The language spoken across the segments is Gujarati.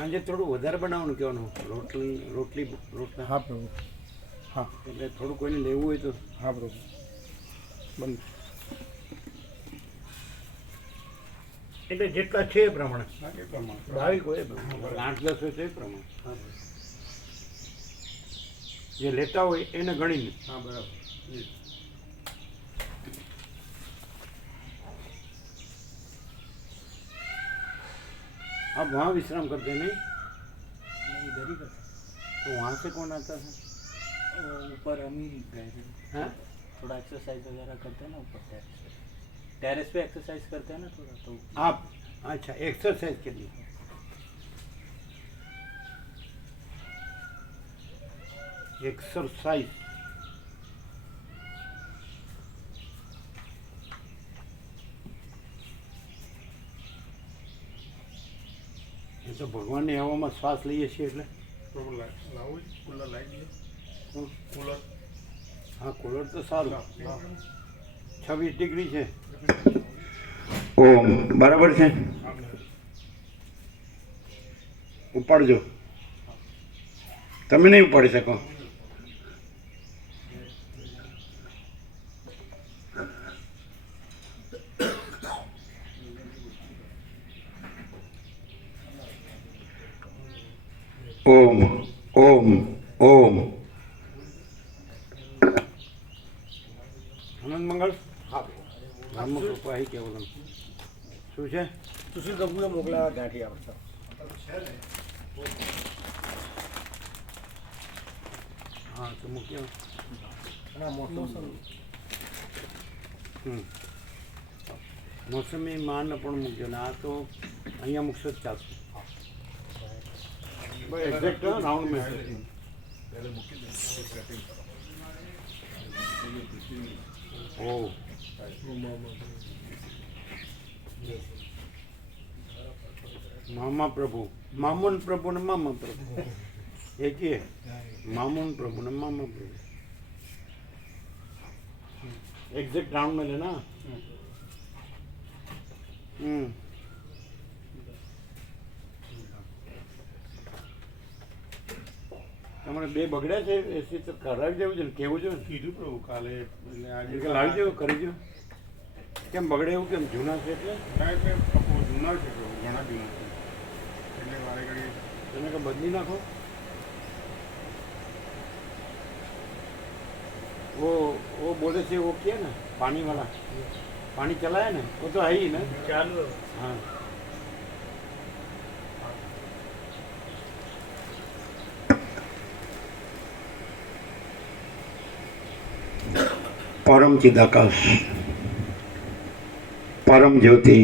સાંજે થોડું વધારે બનાવવાનું કહેવાનું, રોટલા. હા પ્રભુ. હા એટલે થોડું કોઈને લેવું હોય તો. હા પ્રભુ. બંધ. એટલે જેટલા છે એ પ્રમાણે હા એ પ્રમાણે. ભાવિક હોય 8-10 હોય તો એ પ્રમાણે. જે લેતા હોય એને ગણીને. હા બરાબર. आप वहाँ विश्राम करते नहीं? नहीं, इधर ही करते तो वहाँ से कौन आता है? ऊपर हम ही गए थे। हाँ? थोड़ा एक्सरसाइज वगैरह करते हैं ना ऊपर टेरेस पे एक्सरसाइज करते हैं ना थोड़ा तो। आप अच्छा एक्सरसाइज के लिए एक्सरसाइज એ તો ભગવાનની હવામાં શ્વાસ લઈએ છીએ એટલે. પ્રભુ લાવું કુલર લાવી દે. કુલર. હા કુલર તો સારું. 26 ડિગ્રી છે. ઓમ બરાબર છે. ઉપાડજો. તમે નહીં ઉપાડી શકો. ઓમ ઓમ ઓમ. આનંદ મંગળ. હા બ્રહ્મ કૃપા હી કેવલમ. શું છે? સુશીલ પ્રભુએ મોકલાયા ગાંઠિયા વરસાદ. હા તો મૂક્યો. હા મોસમ. મોસમી માન પણ મૂકજો ને આ તો અહીંયા મૂકશો જ ચાલશે. એક્ઝેક્ટ રાઉન્ડ મેં. ઓ મામા પ્રભુ, મામુન પ્રભુ ને મામા પ્રભુ એક એ मामून प्रभु ने मामा प्रभु एग्जैक्ट राउंड में लेना. તમારે બે બગડ્યા છે એસી તો કરાવી દેવું છે ને કેવું છે ને. કીધું પ્રભુ કાલે એટલે આજે લાવી દેવું કરી દો. કેમ બગડે એવું કેમ જૂના છે એટલે? ના એટલે જૂના છે પ્રભુ ઘણા જૂના છે એટલે વારે ઘડી તમે કે બદલી નાખો. वो बोले थे वो किया ना पानी वाला पानी चलाया ना वो तो है ही ना चालू। हाँ परम चिदाकाश परम ज्योति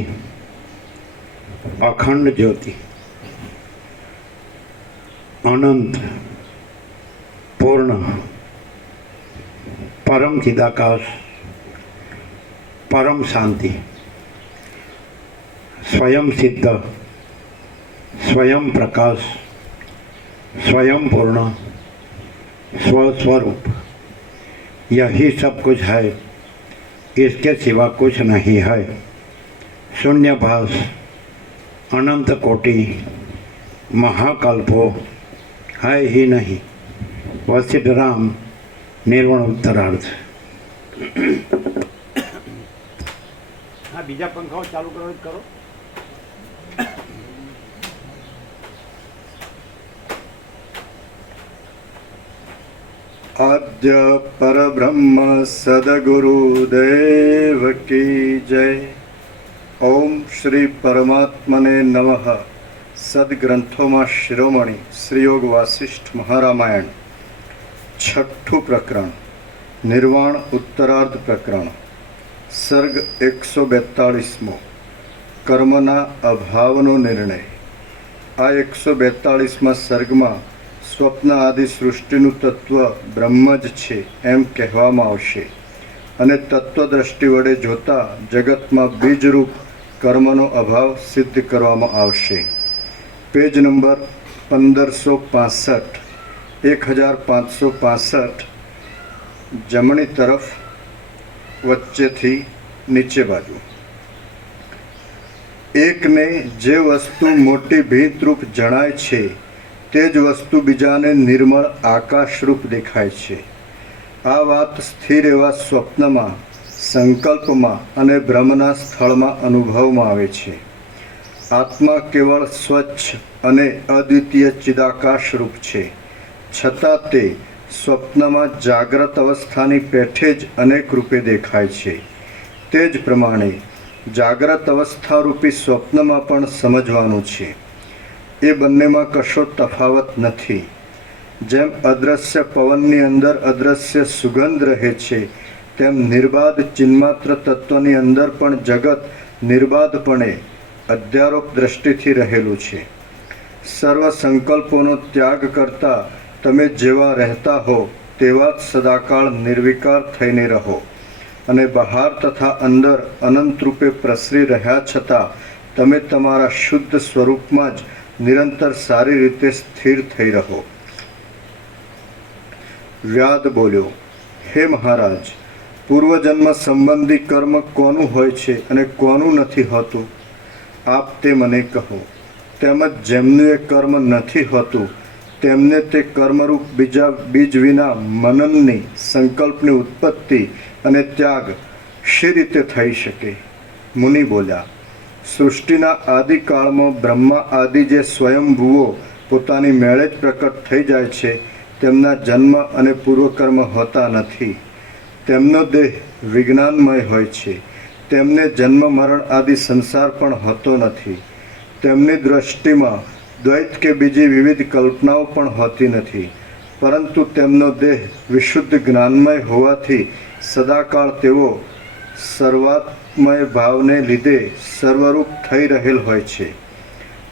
अखंड ज्योति अनंत पूर्ण परम चिदाकाश परम शांति स्वयं सिद्ध स्वयं प्रकाश स्वयं पूर्ण स्वस्वरूप यही सब कुछ है, इसके सिवा कुछ नहीं है. शून्यभास अनंत कोटि महाकल्पो है ही नहीं. वशिष्ठ राम निर्वाण उत्तरार्थ. हाँ बीजा पंखाओ चालू करो करो. आद्य परब्रह्म सद्गुरुदेव की जय. ओम श्री परमात्मने नमः. सद्ग्रंथों में शिरोमणि श्रीयोग वासिष्ठ महारामायण छठू प्रकरण निर्वाण उत्तरार्ध प्रकरण सर्ग 142 कर्मना अभावनो निर्णय. आ 142 सर्ग में स्वप्न आदि सृष्टिનું તત્વ બ્રહ્મ જ છે એમ કહેવામાં આવશે અને તત્વદ્રષ્ટિ વડે જોતા જગતમાં બીજરૂપ કર્મનો અભાવ સિદ્ધ કરવામાં આવશે. પેજ નંબર 1565 1565 જમણી તરફ વચ્ચેથી નીચે બાજુ. એકને જે વસ્તુ મોટી ભીંતરૂપ જણાય છે તે જ વસ્તુ બીજાને નિર્મળ આકાશરૂપ દેખાય છે. આ વાત સ્થિર એવા સ્વપ્નમાં, સંકલ્પમાં અને બ્રહ્મના સ્થળમાં અનુભવમાં આવે છે. આત્મા કેવળ સ્વચ્છ અને અદ્વિતીય ચિદાકાશ રૂપ છે, છતાં તે સ્વપ્નમાં જાગ્રત અવસ્થાની પેઠે જ અનેક રૂપે દેખાય છે. તે જ પ્રમાણે જાગ્રત અવસ્થારૂપી સ્વપ્નમાં પણ સમજવાનું છે. એ બંનેમાં કશો તફાવત નથી. જેમ અદૃશ્ય પવનની અંદર અદૃશ્ય સુગંધ રહે છે, તેમ નિર્બાધ ચિન્માત્ર તત્વની અંદર પણ જગત નિર્બાધપણે અધ્યારોપ દ્રષ્ટિથી રહેલું છે. સર્વ સંકલ્પોનો ત્યાગ કરતા તમે જેવા રહેતા હો તેવા જ સદાકાળ નિર્વિકાર થઈને રહો, અને બહાર તથા અંદર અનંત રૂપે પ્રસરી રહ્યા છતાં તમે તમારા શુદ્ધ સ્વરૂપમાં જ નિરંતર સારી રીતે સ્થિર થઈ રહો. વ્યાદ બોલ્યો, હે મહારાજ, પૂર્વજન્મ સંબંધી કર્મ કોનું હોય છે અને કોનું નથી હોતું? આપ તે મને કહો. તેમજ જેમનું એ કર્મ નથી હોતું તેમને તે કર્મરૂપ બીજા બીજ વિના મનનની, સંકલ્પની ઉત્પત્તિ અને ત્યાગ શી રીતે થઈ શકે? મુનિ બોલ્યા, સૃષ્ટિના આદિકાળમાં બ્રહ્મા આદિ જે સ્વયંભુઓ પોતાની મેળે જ પ્રકટ થઈ જાય છે તેમના જન્મ અને પૂર્વકર્મ હોતા નથી. તેમનો દેહ વિજ્ઞાનમય હોય છે. તેમને જન્મ મરણ આદિ સંસાર પણ હોતો નથી. તેમની દૃષ્ટિમાં દ્વૈત કે બીજી વિવિધ કલ્પનાઓ પણ હોતી નથી, પરંતુ તેમનો દેહ વિશુદ્ધ જ્ઞાનમય હોવાથી સદાકાળ તેઓ સર્વાત્મય ભાવને લીધે સર્વરૂપ થઈ રહેલ હોય છે.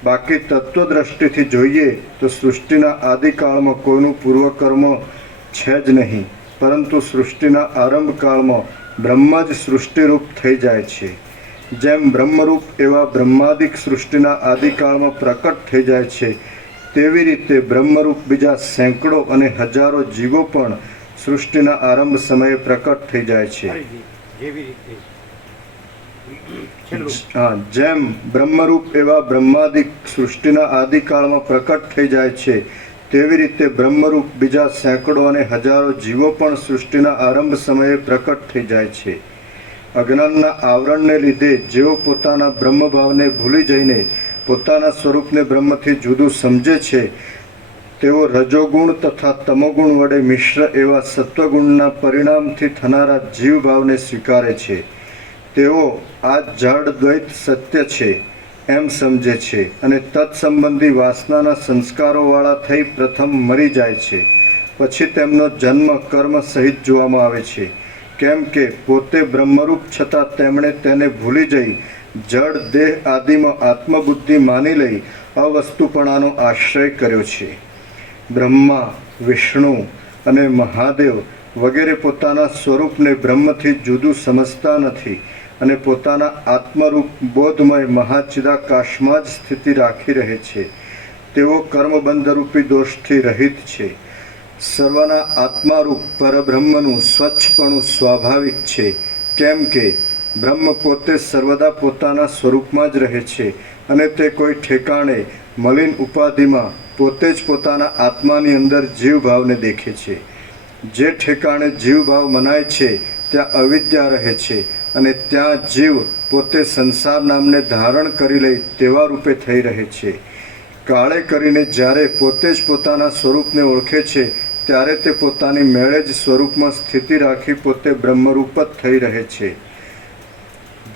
બાકી તત્વદ્રષ્ટિથી જોઈએ તો સૃષ્ટિના આદિકાળમાં કોઈનું પૂર્વકર્મ છે જ નહીં, પરંતુ સૃષ્ટિના આરંભકાળમાં બ્રહ્મ જ સૃષ્ટિરૂપ થઈ જાય છે. જેમ બ્રહ્મરૂપ એવા બ્રહ્માદિક સૃષ્ટિના આદિકાળમાં પ્રકટ થઈ જાય છે, તેવી રીતે બ્રહ્મરૂપ બીજા સેંકડો અને હજારો જીવો પણ સૃષ્ટિના આરંભ સમયે પ્રકટ થઈ જાય છે. જેવી રીતે જેમ બ્રહ્મરૂપ એવા બ્રહ્માદિક સૃષ્ટિના આદિકાળમાં પ્રકટ થઈ જાય છે, તેવી રીતે બ્રહ્મરૂપ બીજા સેંકડો અને હજારો જીવો પણ સૃષ્ટિના આરંભ સમયે પ્રકટ થઈ જાય છે. અજ્ઞાનના આવરણને લીધે જેઓ પોતાના બ્રહ્મભાવને ભૂલી જઈને પોતાના સ્વરૂપને બ્રહ્મથી જુદું સમજે છે, તેઓ રજોગુણ તથા તમોગુણ વડે મિશ્ર એવા સત્વગુણના પરિણામથી થનારા જીવભાવને સ્વીકારે છે. તેઓ આ જડ દ્વૈત સત્ય છે એમ સમજે છે અને તત્સંબંધી વાસનાના સંસ્કારોવાળા થઈ પ્રથમ મરી જાય છે. પછી તેમનો જન્મ કર્મ સહિત જોવામાં આવે છે, કેમ કે પોતે બ્રહ્મરૂપ છતાં તેમણે તેને ભૂલી જઈ જડ દેહ આદિમાં આત્મબુદ્ધિ માની લઈ અવસ્તુપણાનો આશ્રય કર્યો છે. બ્રહ્મા, વિષ્ણુ અને મહાદેવ વગેરે પોતાના સ્વરૂપને બ્રહ્મથી જુદું સમજતા નથી અને પોતાના આત્મરૂપ બોધમય મહાચિદાકાશમાં જ સ્થિતિ રાખી રહે છે. તેઓ કર્મબંધરૂપી દોષથી રહિત છે. સર્વના આત્મારૂપ પરબ્રહ્મનું સ્વચ્છપણું સ્વાભાવિક છે, કેમ કે બ્રહ્મ પોતે સર્વદા પોતાના સ્વરૂપમાં જ રહે છે અને તે કોઈ ઠેકાણે મલિન ઉપાધિમાં પોતે જ પોતાના આત્માની અંદર જીવભાવને દેખે છે. જે ઠેકાણે જીવભાવ મનાય છે ત્યાં અવિદ્યા રહે છે અને ત્યાં જીવ પોતે સંસાર નામને ધારણ કરી લે તેવા રૂપે થઈ રહે છે. કાળે કરીને જ્યારે પોતે જ પોતાના સ્વરૂપને ઓળખે છે ત્યારે તે પોતાની મેળે જ સ્વરૂપમાં સ્થિતિ રાખી પોતે બ્રહ્મરૂપ જ થઈ રહે છે.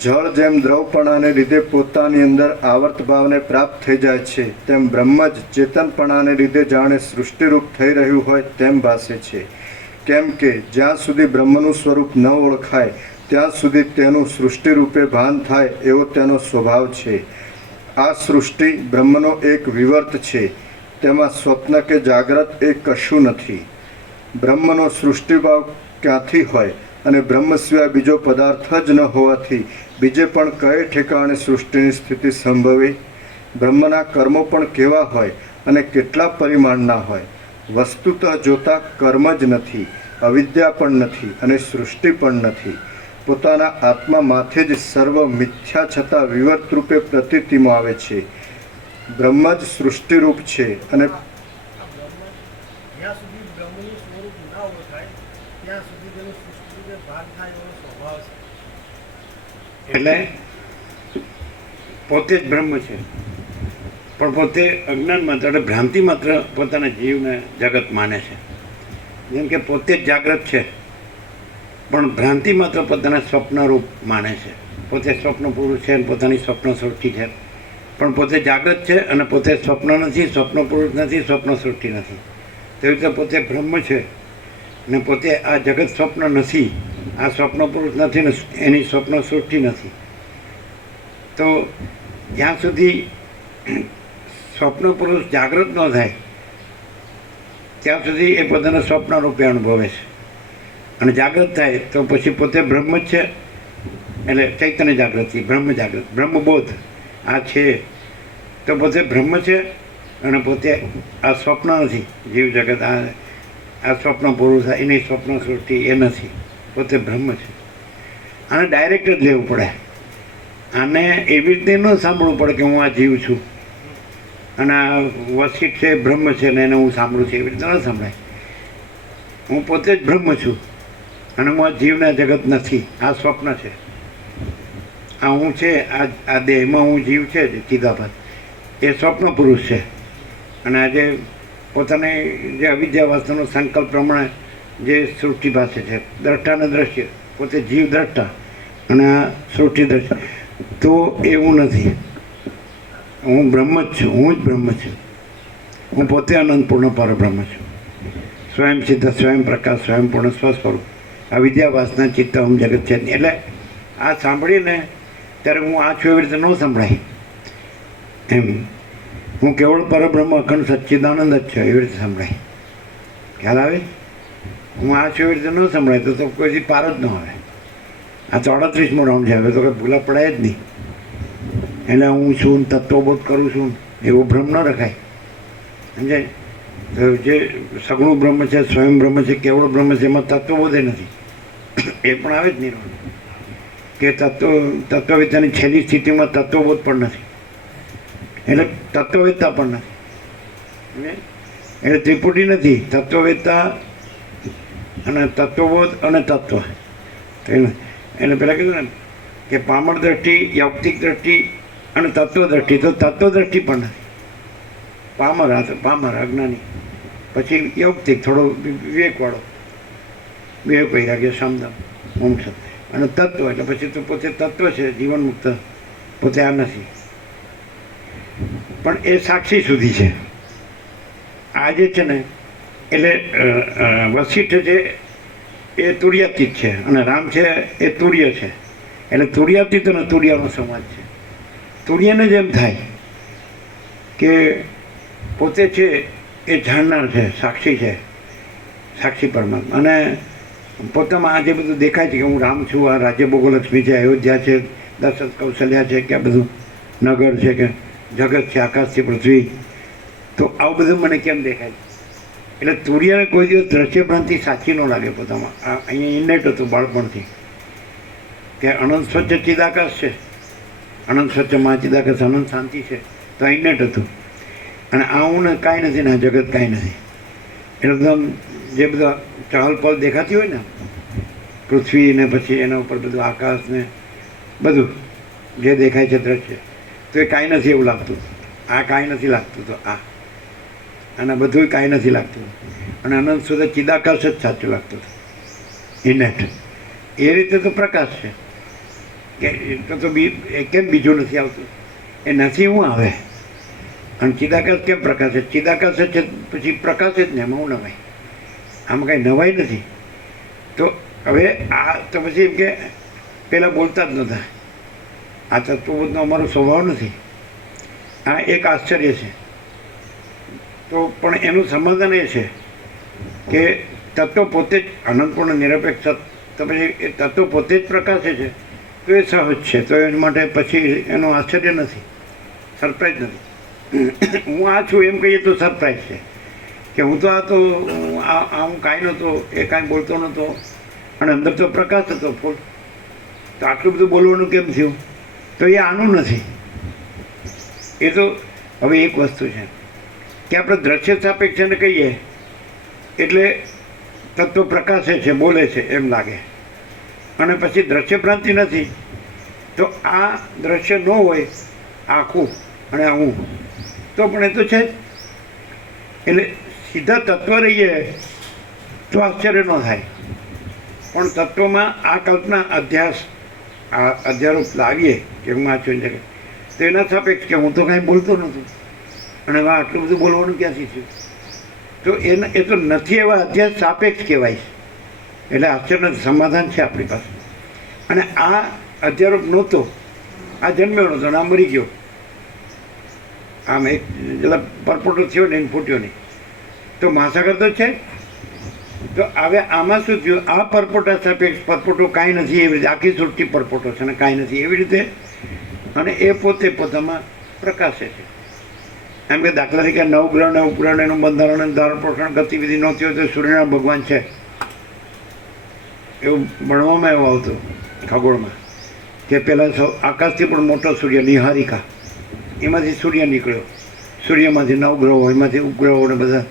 જળ જેમ દ્રવપણાને લીધે પોતાની અંદર આવર્ત ભાવને પ્રાપ્ત થઈ જાય છે, તેમ બ્રહ્મ જ ચેતનપણાને લીધે જાણે સૃષ્ટિરૂપ થઈ રહ્યું હોય તેમ ભાસે છે. કેમ કે જ્યાં સુધી બ્રહ્મનું સ્વરૂપ ન ઓળખાય ત્યાં સુધી તેનું સૃષ્ટિરૂપે ભાન થાય એવો તેનો સ્વભાવ છે. આ સૃષ્ટિ બ્રહ્મનો એક વિવર્ત છે. તેમાં સ્વપ્ન કે જાગ્રત એ કશું નથી. બ્રહ્મનો સૃષ્ટિભાવ ક્યાંથી હોય અને બ્રહ્મ સિવાય બીજો પદાર્થ જ ન હોવાથી બીજે પણ કઈ ઠેકાણે સૃષ્ટિની સ્થિતિ સંભવે? બ્રહ્મના કર્મો પણ કેવા હોય અને કેટલા પરિમાણના હોય? વસ્તુતઃ જોતા કર્મ જ નથી, અવિદ્યા પણ નથી અને સૃષ્ટિ પણ નથી, પોતાના આત્મા માથે જ સર્વ મિથ્યા છતાં વિવર્ત રૂપે પ્રતીતિમાં આવે છે. બ્રહ્મ જ સૃષ્ટિરૂપ છે અને જ્યાં સુધી બ્રહ્મનું સ્વરૂપ ના ઓળખાય ત્યાં સુધી તેનો સૃષ્ટિ ભાગ થાય એવો સ્વભાવ છે. એટલે પોતે જ બ્રહ્મ છે, પણ પોતે અજ્ઞાન માત્ર એટલે ભ્રાંતિ માત્ર પોતાના જીવને જગત માને છે. જેમ કે પોતે જ જાગ્રત છે, પણ ભ્રાંતિ માત્ર પોતાના સ્વપ્નરૂપ માને છે. પોતે સ્વપ્ન પુરુષ છે અને પોતાની સ્વપ્ન સૃષ્ટિ છે, પણ પોતે જાગ્રત છે અને પોતે સ્વપ્ન નથી, સ્વપ્ન પુરુષ નથી, સ્વપ્ન સૃષ્ટિ નથી. તેવી રીતે પોતે બ્રહ્મ છે ને પોતે આ જગત સ્વપ્ન નથી, આ સ્વપ્ન પુરુષ નથી ને એની સ્વપ્ન સૃષ્ટિ નથી. તો જ્યાં સુધી સ્વપ્ન પુરુષ જાગૃત ન થાય ત્યાં સુધી એ પોતાના સ્વપ્ન રૂપે અનુભવે છે, અને જાગૃત થાય તો પછી પોતે બ્રહ્મ જ છે. એટલે ચૈતન્ય જાગૃતિ, બ્રહ્મ જાગૃત, બ્રહ્મબોધ આ છે તો પોતે બ્રહ્મ છે અને પોતે આ સ્વપ્ન નથી. જીવ જગત આ સ્વપ્ન પુરુષ એની સ્વપ્ન સૃષ્ટિ એ નથી, પોતે બ્રહ્મ છે. આને ડાયરેક્ટ જ લેવું પડે. આને એવી રીતે ન સાંભળવું પડે કે હું આ જીવ છું અને આ વસિષ્ઠ છે બ્રહ્મ છે ને એને હું સાંભળું છું, એવી રીતે ન સંભળાય. હું પોતે જ બ્રહ્મ છું અને હું આ જીવના જગત નથી, આ સ્વપ્ન છે. આ હું છે, આ દેહમાં હું જીવ છે ચિદાભાસ, એ સ્વપ્ન પુરુષ છે. અને આજે પોતાની જે અવિદ્યાવાસનો સંકલ્પ પ્રમાણે જે સૃષ્ટિ પાસે છે, દ્રષ્ટાને દ્રશ્ય, પોતે જીવ દ્રષ્ટા અને આ સૃષ્ટિ દ્રશ્ય, તો એવું નથી. હું બ્રહ્મ જ છું, હું જ બ્રહ્મ છું. હું પોતે અનંતપૂર્ણ પરબ્રહ્મ છું. સ્વયં સિદ્ધ, સ્વયં પ્રકાશ, સ્વયંપૂર્ણ સ્વસ્વરૂપ, અવિદ્યાવાસના ચિત્ત હમ જગત છે. એટલે આ સાંભળીને ત્યારે હું આ છું એવી રીતે ન સંભળાય. એમ હું કેવળ પરબ્રહ્મ અખંડ સચ્ચિદાનંદ જ છું એવી રીતે સંભળાય. ખ્યાલ આવે? હું આ છું એવી રીતે ન સંભળાય તો કોઈ પાર જ ન આવે. આ તો 38મો રાઉન્ડ છે, હવે તો કંઈ ભૂલા પડાય જ નહીં. એટલે હું છું, તત્વબોધ કરું છું એવો ભ્રમ ન રખાય. સમજાય? તો જે સગુણ બ્રહ્મ છે, સ્વયં બ્રહ્મ છે, કેવળ બ્રહ્મ છે, એમાં તત્વબોધે નથી. એ પણ આવે જ નહીં કે તત્વવેતાની છેલ્લી સ્થિતિમાં તત્વબોધ પણ નથી, એટલે તત્વવેતા પણ નથી. એટલે ત્રિપુટી નથી, તત્વવેતા અને તત્વબોધ અને તત્વ. એટલે પહેલાં કીધું ને કે પામર દ્રષ્ટિ, યૌક્તિક દ્રષ્ટિ અને તત્વ દ્રષ્ટિ, તો તત્વ દ્રષ્ટિ પણ નથી. પામર અજ્ઞાની, પછી યૌક્તિક થોડો વિવેકવાળો, વિવેક વૈરાગ્ય સમદમ મુમુક્ષ, અને તત્વ એટલે પછી તો પોતે તત્વ છે, જીવન મુક્ત, પોતે આ નથી. પણ એ સાક્ષી સુધી છે. આ જે છે ને એટલે વસિષ્ઠ છે એ તુર્યાતીત છે અને રામ છે એ તુર્ય છે. એટલે તુર્યાતીત અને તુર્યાનો સમાજ છે. તુર્યને જેમ થાય કે પોતે છે એ જાણનાર છે, સાક્ષી છે, સાક્ષી પરમાત્મા. અને પોતામાં આ જે બધું દેખાય છે કે હું રામ છું, આ રાજ્ય ભોગલક્ષ્મી છે, અયોધ્યા છે, દશરથ કૌશલ્યા છે, કે આ બધું નગર છે, કે જગત છે, આકાશથી પૃથ્વી, તો આવું બધું મને કેમ દેખાય? એટલે તુર્યને કોઈ દિવસ દ્રશ્ય ભ્રાંતિ સાચી ન લાગે પોતામાં. આ અહીંયા ઇનેટ હતું બાળપણથી કે અનંત સ્વચ્છ ચિદાકાશ છે, અનંત સ્વચ્છ મા ચિદાકાશ, અનંત શાંતિ છે, તો ઇનેટ હતું. અને આ હું ને કાંઈ નથી ને આ જગત કાંઈ નથી. એટલે એકદમ જે બધા ચહલ પહલ દેખાતી હોય ને, પૃથ્વી ને પછી એના ઉપર બધું આકાશ ને બધું જે દેખાય છે દ્રશ્ય, તો એ કાંઈ નથી એવું લાગતું. આ કાંઈ નથી લાગતું, તો આ અને બધું કાંઈ નથી લાગતું. અને અનંત સુધી ચિદાકાશ જ સાચું લાગતું હતું, ઇનેટ. એ રીતે તો પ્રકાશ છે કે તો કેમ બીજું નથી આવતું? એ નથી હું આવે. અને ચિદાકાશ કેમ પ્રકાશ છે? ચિદાકાશ જ છે પછી પ્રકાશ જ ને, એમાં હું નવાય? આમાં કાંઈ નવાઈ નથી. તો હવે આ તો પછી એમ કે પહેલાં બોલતા જ નહોતા. આ તત્વબોધનો અમારો સ્વભાવ નથી. આ એક આશ્ચર્ય છે. તો પણ એનું સમાધાન એ છે કે તત્વ પોતે જ અનંતપૂર્ણ નિરપેક્ષ, તો પછી એ તત્વ પોતે જ પ્રકાશે છે, તો એ સહજ છે. તો એના માટે પછી એનું આશ્ચર્ય નથી, સરપ્રાઈઝ નથી. હું આ છું એમ કહીએ તો સરપ્રાઈઝ છે કે હું તો આ હું કાંઈ નહોતો, એ કાંઈ બોલતો નહોતો, અને અંદર તો પ્રકાશ હતો ફૂલ. તો આટલું બધું બોલવાનું કેમ થયું? તો એ આનું નથી. એ તો હવે એક વસ્તુ છે કે આપણે દ્રશ્ય સાપેક્ષને કહીએ એટલે તત્વ પ્રકાશે છે, બોલે છે એમ લાગે, અને પછી દ્રશ્ય ભ્રાંતિ નથી તો આ દ્રશ્ય ન હોય આખું અને હું તો પણ એ તો છે જ. એટલે સીધા તત્વ રહીએ તો આશ્ચર્ય ન થાય, પણ તત્વમાં આ કલ્પના અધ્યારોપ લાવીએ કે હું આ છું જગત, તો એના સાપેક્ષ કે હું તો કાંઈ બોલતો નહોતો અને હવે આટલું બધું બોલવાનું ક્યાંથી થયું? તો એ તો નથી એવા અધ્યાસ સાપેક્ષ કહેવાય. એટલે આશ્ચર્ય સમાધાન છે આપણી પાસે. અને આ અધ્યારોપ નહોતો, આ જન્મ્યો નહોતો અને આ મરી ગયો, આમ એક જેટલા પરપોટો થયો ને એને ફૂટ્યો નહીં, તો મહાસાગર તો છે. તો હવે આમાં શું થયું? આ પરપોટા સાપેક્ષ પરપોટો કાંઈ નથી એવી રીતે, આખી સૃષ્ટિ પરપોટો છે અને કાંઈ નથી એવી રીતે, અને એ પોતે પોતામાં પ્રકાશે છે. એમ કે દાખલા તરીકે નવગ્રહ ને ઉપગ્રહ એનું બંધારણ અને ધારણ પોષણ ગતિવિધિ નહોતી હોય તો સૂર્યનારાયણ ભગવાન છે એવું ભણવામાં એવું આવતું ખગોળમાં કે પહેલાં આકાશથી પણ મોટો સૂર્ય નિહારિકા, એમાંથી સૂર્ય નીકળ્યો, સૂર્યમાંથી નવગ્રહો, એમાંથી ઉપગ્રહો ને બધા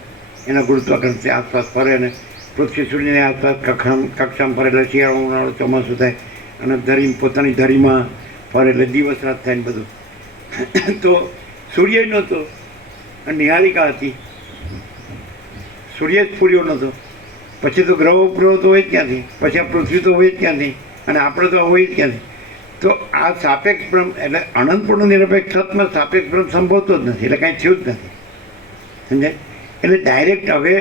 એના ગુરુત્વાકર્ષણથી આસપાસ ફરે અને પૃથ્વી સૂર્યની આસપાસ કક્ષામાં ફરે એટલે શિયાળો ઉનાળો ચોમાસું થાય અને ધરી પોતાની ધરીમાં ફરે એટલે દિવસ રાત થાય ને બધું. તો સૂર્ય નહોતો અને નિહારિકા હતી, સૂર્ય જ પૂર્યો નહોતો. પછી તો ગ્રહો ઉપગ્રહો તો હોય જ ક્યાંથી, પછી આ પૃથ્વી તો હોય જ ક્યાંથી, અને આપણે તો હોય જ ક્યાંથી? તો આ સાપેક્ષ બ્રહ્મ એટલે અનંતપૂર્ણ નિરપેક્ષ સત્માં સાપેક્ષ બ્રહ્મ સંભવતો જ નથી, એટલે કાંઈ થયું જ નથી. સમજાય? એટલે ડાયરેક્ટ હવે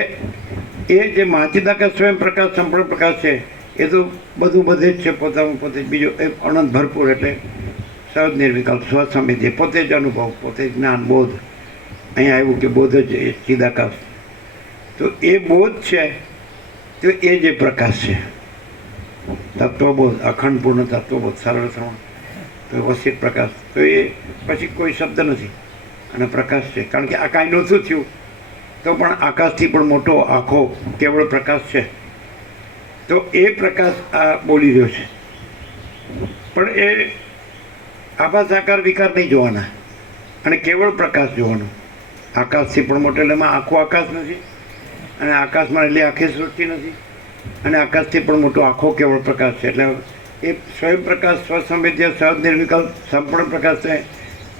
એ જે મહાચિદાકાશ સ્વયં પ્રકાશ સંપૂર્ણ પ્રકાશ છે એ તો બધું બધે જ છે, પોતાનું પોતે જ. બીજો એ અનંત ભરપૂર એટલે સહજ નિર્વિકલ્પ સ્વસમિતિ, પોતે જ અનુભવ, પોતે જ જ્ઞાન, બોધ. અહીંયા આવ્યું કે બોધ જ એ ચિદાકાશ, તો એ બોધ છે, તો એ જે પ્રકાશ છે તત્વબોધ, અખંડપૂર્ણ તત્વબોધ, સરળ શ્રવણ, તો વસિત પ્રકાશ, તો એ પછી કોઈ શબ્દ નથી અને પ્રકાશ છે. કારણ કે આ કાંઈ નહોતું થયું તો પણ આકાશથી પણ મોટો આખો કેવળ પ્રકાશ છે, તો એ પ્રકાશ આ બોલી રહ્યો છે. પણ એ આભાસ આકાર વિકાર નહીં જોવાના અને કેવળ પ્રકાશ જોવાનો. આકાશથી પણ મોટો એટલે એમાં આખો આકાશ નથી, અને આકાશમાં એટલે આખી સૃષ્ટિ નથી, અને આકાશથી પણ મોટો આખો કેવળ પ્રકાશ છે. એટલે એ સ્વયં પ્રકાશ સ્વસંવેદ્ય સહજ નિર્વિકલ્પ સંપૂર્ણ પ્રકાશ છે,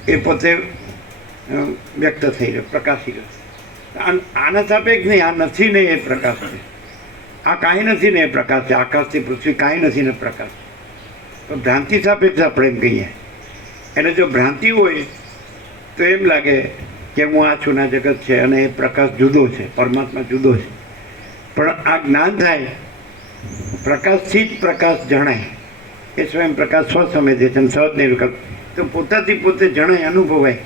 એ પોતે વ્યક્ત થઈ રહ્યો, પ્રકાશી રહ્યો. આના સાપેક્ષ નહીં, આ નથી ને એ પ્રકાશ છે, આ કાંઈ નથી ને એ પ્રકાશ છે, આકાશથી પૃથ્વી કાંઈ નથી ને પ્રકાશ છે. તો ભ્રાંતિ સાપેક્ષ આપણે એમ કહીએ. એટલે જો ભ્રાંતિ હોય તો એમ લાગે કે હું આ છું ના જગત છે અને એ પ્રકાશ જુદો છે, પરમાત્મા જુદો છે. પણ આ જ્ઞાન થાય, પ્રકાશથી જ પ્રકાશ જણાય, એ સ્વયં પ્રકાશ સ્વસંવેદ્ય છે, સહજ નિર્વિકલ્પ, તો પોતાથી પોતે જણાય, અનુભવાય.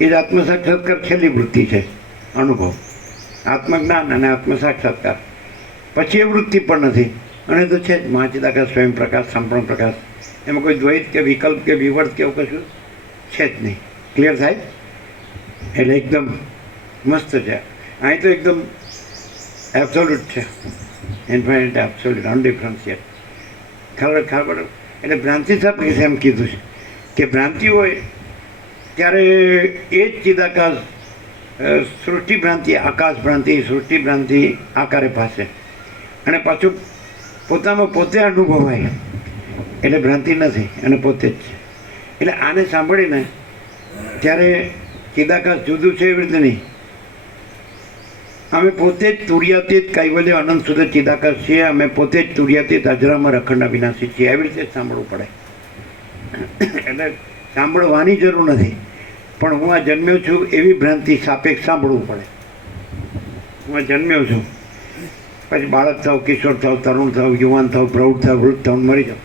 એ જ આત્મસાક્ષાત્કાર છેલ્લી વૃત્તિ છે, અનુભવ, આત્મજ્ઞાન અને આત્મસાક્ષાત્કાર. પછી એ વૃત્તિ પણ નથી, અને તો છે જ મહાચિદાકાશ સ્વયં પ્રકાશ સંપૂર્ણ પ્રકાશ. એમાં કોઈ દ્વૈત કે વિકલ્પ કે વિવર્ત કે એવું કશું છે જ નહીં. ક્લિયર થાય? એટલે એકદમ મસ્ત છે. અહીં તો એકદમ એબ્સોલ્યુટ છે, ઇન્ફાઇનાઇટ, એબ્સોલ્યુટ, અનડિફરન્શિએટ. ખબર? એટલે ભ્રાંતિ સાપેક્ષ એમ કીધું છે કે ભ્રાંતિ હોય ત્યારે એ જ ચિદાકાશ સૃષ્ટિ ભ્રાંતિ, આકાશ ભ્રાંતિ, સૃષ્ટિ ભ્રાંતિ આકારે પાસે, અને પાછું પોતામાં પોતે અનુભવાય એટલે ભ્રાંતિ નથી અને પોતે જ છે. એટલે આને સાંભળીને ત્યારે ચિદાકાશ જુદું છે એવી રીતે નહીં, અમે પોતે જ તુર્યાતીત કૈવલ્ય અનંત સુધી ચિદાકાશ છીએ, અમે પોતે જ તુર્યાતીત અજરામાં રખંડ અવિનાશી છીએ, એવી રીતે જ સાંભળવું પડે. એટલે સાંભળવાની જરૂર નથી, પણ હું આ જન્મ્યો છું એવી ભ્રાંતિ સાપેક્ષ સાંભળવું પડે. હું આ જન્મ્યો છું, પછી બાળક થાવ, કિશોર થાવ, તરુણ થાવ, યુવાન થાવ, પ્રૌઢ થાવ, વૃદ્ધ થાવ, મરી જાવ,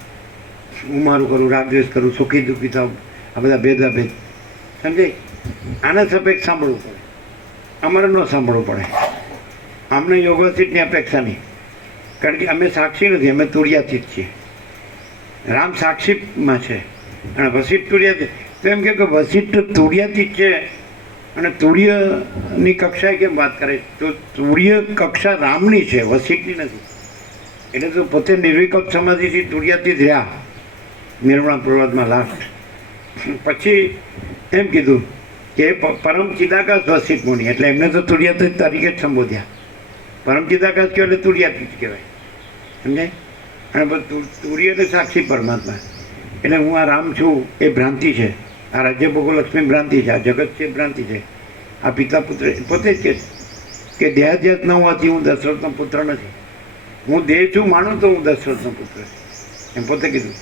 હું મારું કરું, રાગદ્વેષ કરું, સુખી દુઃખી થાવ, આ બધા ભેદાભેદ. સમજાય? આના સાપેક્ષ સાંભળવું પડે, અમારે ન સાંભળવું પડે. અમને યોગોસિતની અપેક્ષા નહીં, કારણ કે અમે સાક્ષી નથી, અમે તુર્યાતીત છીએ. રામ સાક્ષીમાં છે અને વસિષ્ઠ તુર્યાતીત. તો એમ કે વસિષ્ઠ તુર્યાતીત છે અને તુર્યની કક્ષાએ કેમ વાત કરે? તો તુર્ય કક્ષા રામની છે, વસિષ્ઠની નથી. એટલે તો પોતે નિર્વિકલ્પ સમાધિથી તુર્યાતીત રહ્યા, નિર્મળા પ્રવાદમાં લાસ્ટ. પછી એમ કીધું કે પરમ ચિદાકાશ વસિત મુનિ, એટલે એમને તો તુર્યાત તરીકે જ સંબોધ્યા. પરમ ચિદાકાશ કહ્યું એટલે તુર્યાત જ કહેવાય, સમજાય. અને તુર્ય એટલે સાક્ષી પરમાત્મા. એટલે હું આ રામ છું એ ભ્રાંતિ છે, આ રાજ્ય ભોગોલક્ષ્મી ભ્રાંતિ છે, આ જગત છે ભ્રાંતિ છે, આ પિતા પુત્ર પોતે જ કે દેહાધ્યાસ ન હોવાથી હું દશરથનો પુત્ર નથી. હું દેહ છું માનું તો હું દશરથનો પુત્ર છું, એમ પોતે કીધું.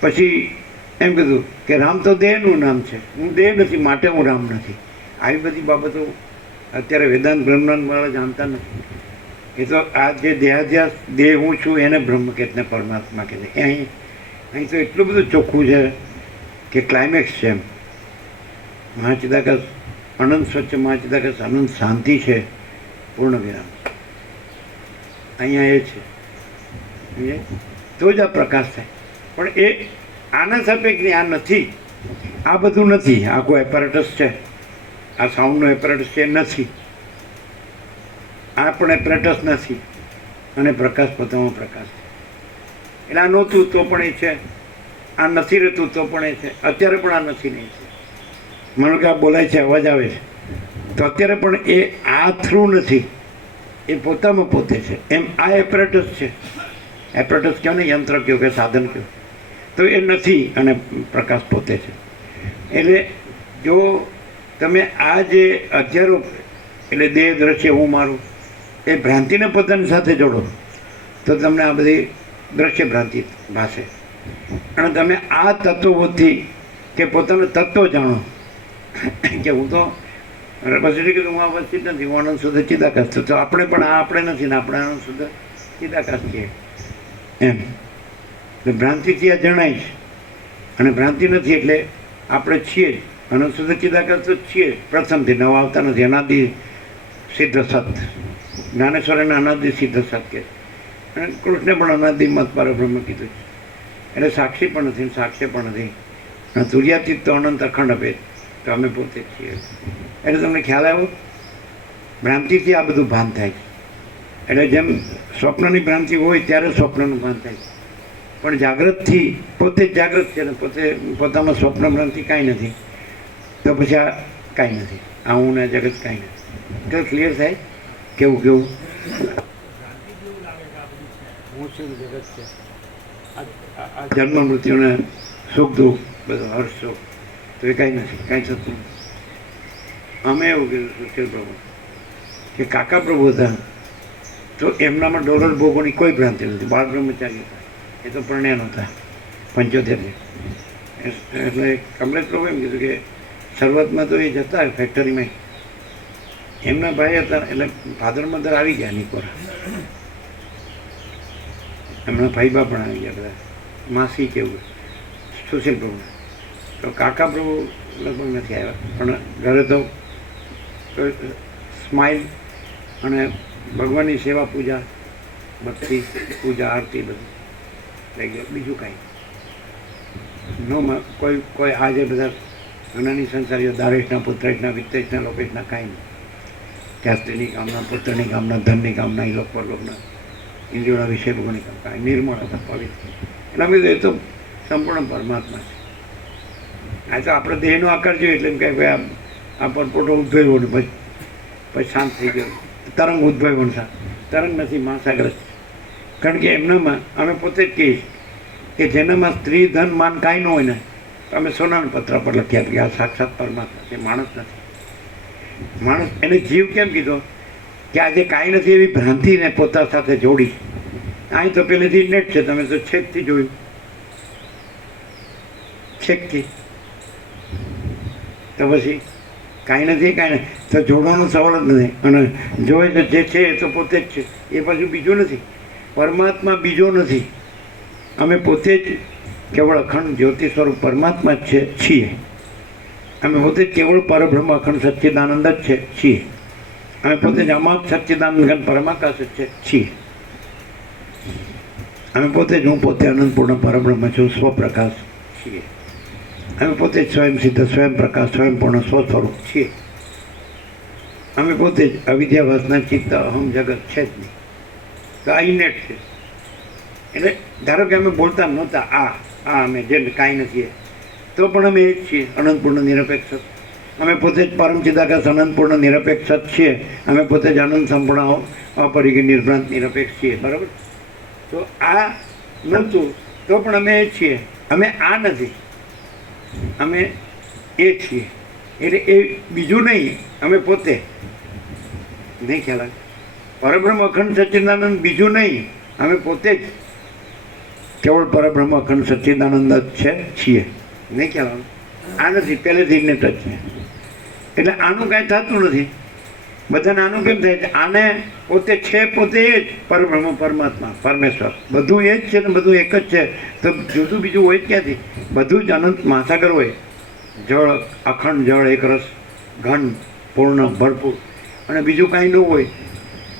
પછી એમ કીધું કે રામ તો દેહનું નામ છે, હું દેહ નથી માટે હું રામ નથી. આવી બધી બાબતો અત્યારે વેદાંત બ્રહ્માંડવાળા જાણતા નથી. એ તો આ જે દેહાધ્યાસ દેહ હું છું એને બ્રહ્મ કહે ને પરમાત્મા કહે. અહીં તો એટલું બધું ચોખ્ખું છે કે ક્લાઇમેક્સ છે એમ. મહાચિદાકાશ અનંત સ્વચ્છ, મહાચિદાકાશ અનંત શાંતિ છે, પૂર્ણ વિરામ. અહીંયા એ છે, સમજે? તો જ આ પ્રકાશ થાય. પણ એ આના સાપેક્ષ આ નથી, આ બધું નથી. આ કોઈ એપરેટસ છે, આ સાઉન્ડનો એપરેટસ છે નથી, આ પણ એપરેટસ નથી. અને પ્રકાશ પોતાનો પ્રકાશ છે. એટલે આ નહોતું તો પણ એ છે, આ નથી રહેતું તો પણ એ છે, અત્યારે પણ આ નથી નહીં છે. માનો કે આ બોલાય છે, અવાજ આવે છે, તો અત્યારે પણ એ આ થ્રુ નથી, એ પોતામાં પોતે છે. એમ આ એપરેટસ છે, એપરેટસ કહો ને, યંત્ર કહો કે સાધન કહો, તો એ નથી અને પ્રકાશ પોતે છે. એટલે જો તમે આ જે અધ્યારોપ એટલે દેહ દ્રશ્ય હું મારું એ ભ્રાંતિને પોતાની સાથે જોડો તો તમને આ બધી દ્રશ્ય ભ્રાંતિ ભાષે. અને તમે આ તત્વોથી કે પોતાનું તત્વ જાણો કે હું તો પછી કીધું હું અવસ્થિત નથી, હું આનંદ શુદ્ધ ચિદાકાશ છું. તો આપણે પણ આ આપણે નથી ને આપણે આનંદ શુદ્ધ ચિદાકાશ છીએ એમ. એટલે ભ્રાંતિથી આ જણાય છે અને ભ્રાંતિ નથી એટલે આપણે છીએ જ. અનંત શુદ્ધ ચિદાકાશ તો છીએ પ્રથમથી, નવા આવતા નથી. અનાદિ સિદ્ધ સત, જ્ઞાનેશ્વરને અનાદિ સિદ્ધ સત કહે. અને કૃષ્ણે પણ અનાદિ મત પરબ્રહ્મ કીધું છે. એટલે સાક્ષી પણ નથી, સાક્ષ્ય પણ નથી. અને તુર્યાતીત તો અનંત અખંડ અભેદ, તો અમે પોતે જ છીએ. એટલે તમને ખ્યાલ આવ્યો, ભ્રાંતિથી આ બધું ભાન થાય છે. એટલે જેમ સ્વપ્નની ભ્રાંતિ હોય ત્યારે સ્વપ્નનું ભાન થાય છે, પણ જાગ્રતથી પોતે જ જાગ્રત છે ને પોતે પોતામાં સ્વપ્ન ભ્રાંતિ કાંઈ નથી, તો પછી આ કાંઈ નથી. આ હું ને જગત કાંઈ નથી. તો ક્લિયર થાય કેવું કેવું હું છું જગત છે. આ જન્મ મૃત્યુને સુખ દુઃખ બધું હર્ષ સુખ તો એ કાંઈ નથી, કાંઈ થતું નથી. અમે એવું કીધું સુશીલ પ્રભુ કે કાકા પ્રભુ હતા તો એમનામાં ડોલર ભોગોની કોઈ ભ્રાંતિ નથી. બાળ બ્રહ્મચારી હતા, એ તો પરણ્યા નહોતા 75. એટલે કમલેશ પ્રભુ એમ કીધું કે શરૂઆતમાં તો એ જતા ફેક્ટરીમાં, એમના ભાઈ હતા એટલે ફાધર મધર આવી ગયા નિકોરા, એમના ભાઈબા પણ આવી ગયા બધા, માસી કેવું સુશીલ પ્રભુ. તો કાકા પ્રભુ લગભગ નથી આવ્યા, પણ ઘરે તો સ્માઇલ અને ભગવાનની સેવા પૂજા ભક્તિ પૂજા આરતી બધું થઈ ગયું. બીજું કાંઈ નો કોઈ આજે બધા ઘણાની સંસારીઓ દારેશના પુત્રેશના વિત્તેશના લોકેશના કાંઈ નહીં. ત્યાં સ્ત્રીની કામના, પુત્રની કામના, ધનની કામના, એ લોકો લોકના ઇન્દ્રિયોના વિષય ભોગની કામ કાંઈ નિર્મળ હતા, પવિત્ર. એટલે અમે એ તો સંપૂર્ણ પરમાત્મા છે. આ તો આપણે દેહનો આકાર જોઈએ એટલે એમ કહે ભાઈ આ પરપોટો ઉદ્ભવ્યો ને પછી શાંત થઈ ગયો. તરંગ ઉદ્ભવ્યો ને તરંગ નથી, મહાસાગર છે. કારણ કે એમનામાં અમે પોતે જ કહીએ કે જેનામાં સ્ત્રી ધન માન કાંઈ ન હોય ને તો અમે સોનાના પત્ર પર લખ્યા કે આ સાક્ષાત પરમાત્મા છે, માણસ નથી. માણસ એને જીવ કેમ કીધો કે આજે કાંઈ નથી એવી ભ્રાંતિને પોતા સાથે જોડી. અહીં તો પહેલેથી નેટ છે, તમે તો છેકથી જોયું, છેકથી. તો પછી કાંઈ નથી, કાંઈ નથી તો જોડવાનો સવાલ જ નથી. અને જોવે તો જે છે એ તો પોતે જ છે, એ પાછું બીજું નથી. પરમાત્મા બીજો નથી, અમે પોતે જ કેવળ અખંડ જ્યોતિ સ્વરૂપ પરમાત્મા જ છે છીએ. અમે પોતે જ કેવળ પરબ્રહ્મ અખંડ સચ્ચિદાનંદ જ છે છીએ. અમે પોતે જ અમાપ સચ્ચિદાનંદ પરમાકાશ જ છે છીએ. અમે પોતે જ હું પોતે અનંતપૂર્ણ પરબ્રહ્મ છું, સ્વપ્રકાશ છીએ. અમે પોતે જ સ્વયં સિદ્ધ, સ્વયં પ્રકાશ, સ્વયંપૂર્ણ સ્વસ્વરૂપ છીએ. અમે પોતે જ અવિદ્યા વાસના ચિત્ત અહમ જગત છે જ નહીં. તો આ ઇનેટ છે. એટલે ધારો કે અમે બોલતા નહોતા આ આ અમે જે કાંઈ નથી એ, તો પણ અમે એ જ છીએ, અનંતપૂર્ણ નિરપેક્ષ. અમે પોતે જ પરમ ચિદાકાશ અનંતપૂર્ણ નિરપેક્ષ જ છીએ. અમે પોતે જ અનંત સંપૂર્ણ અપરિગ્રહ નિર્ભ્રાંત નિરપેક્ષ છીએ. બરાબર? તો આ નહોતું તો પણ અમે એ જ છીએ. અમે આ નથી, અમે એ છીએ. એટલે એ બીજું નહીં, અમે પોતે. નહીં ખ્યાલ આવે? પરબ્રહ્મ અખંડ સચ્ચિદાનંદ બીજું નહીં, અમે પોતે જ કેવળ પરબ્રહ્મ અખંડ સચ્ચિદાનંદ જ છે છીએ. નહીં ખ્યાલ આવે? આ નથી, પહેલેથી જ જ છે. એટલે આનું કાંઈ થતું નથી. બધાને આનું કેમ થાય છે? આને પોતે છે, પોતે એ જ પરબ્રહ્મ પરમાત્મા પરમેશ્વર બધું એ જ છે ને બધું એક જ છે. તો જુદું બીજું હોય જ ક્યાંથી? બધું જ અનંત મહાસાગર હોય. જળ, અખંડ જળ, એક રસ, ઘન, પૂર્ણ, ભરપૂર, અને બીજું કાંઈ ન હોય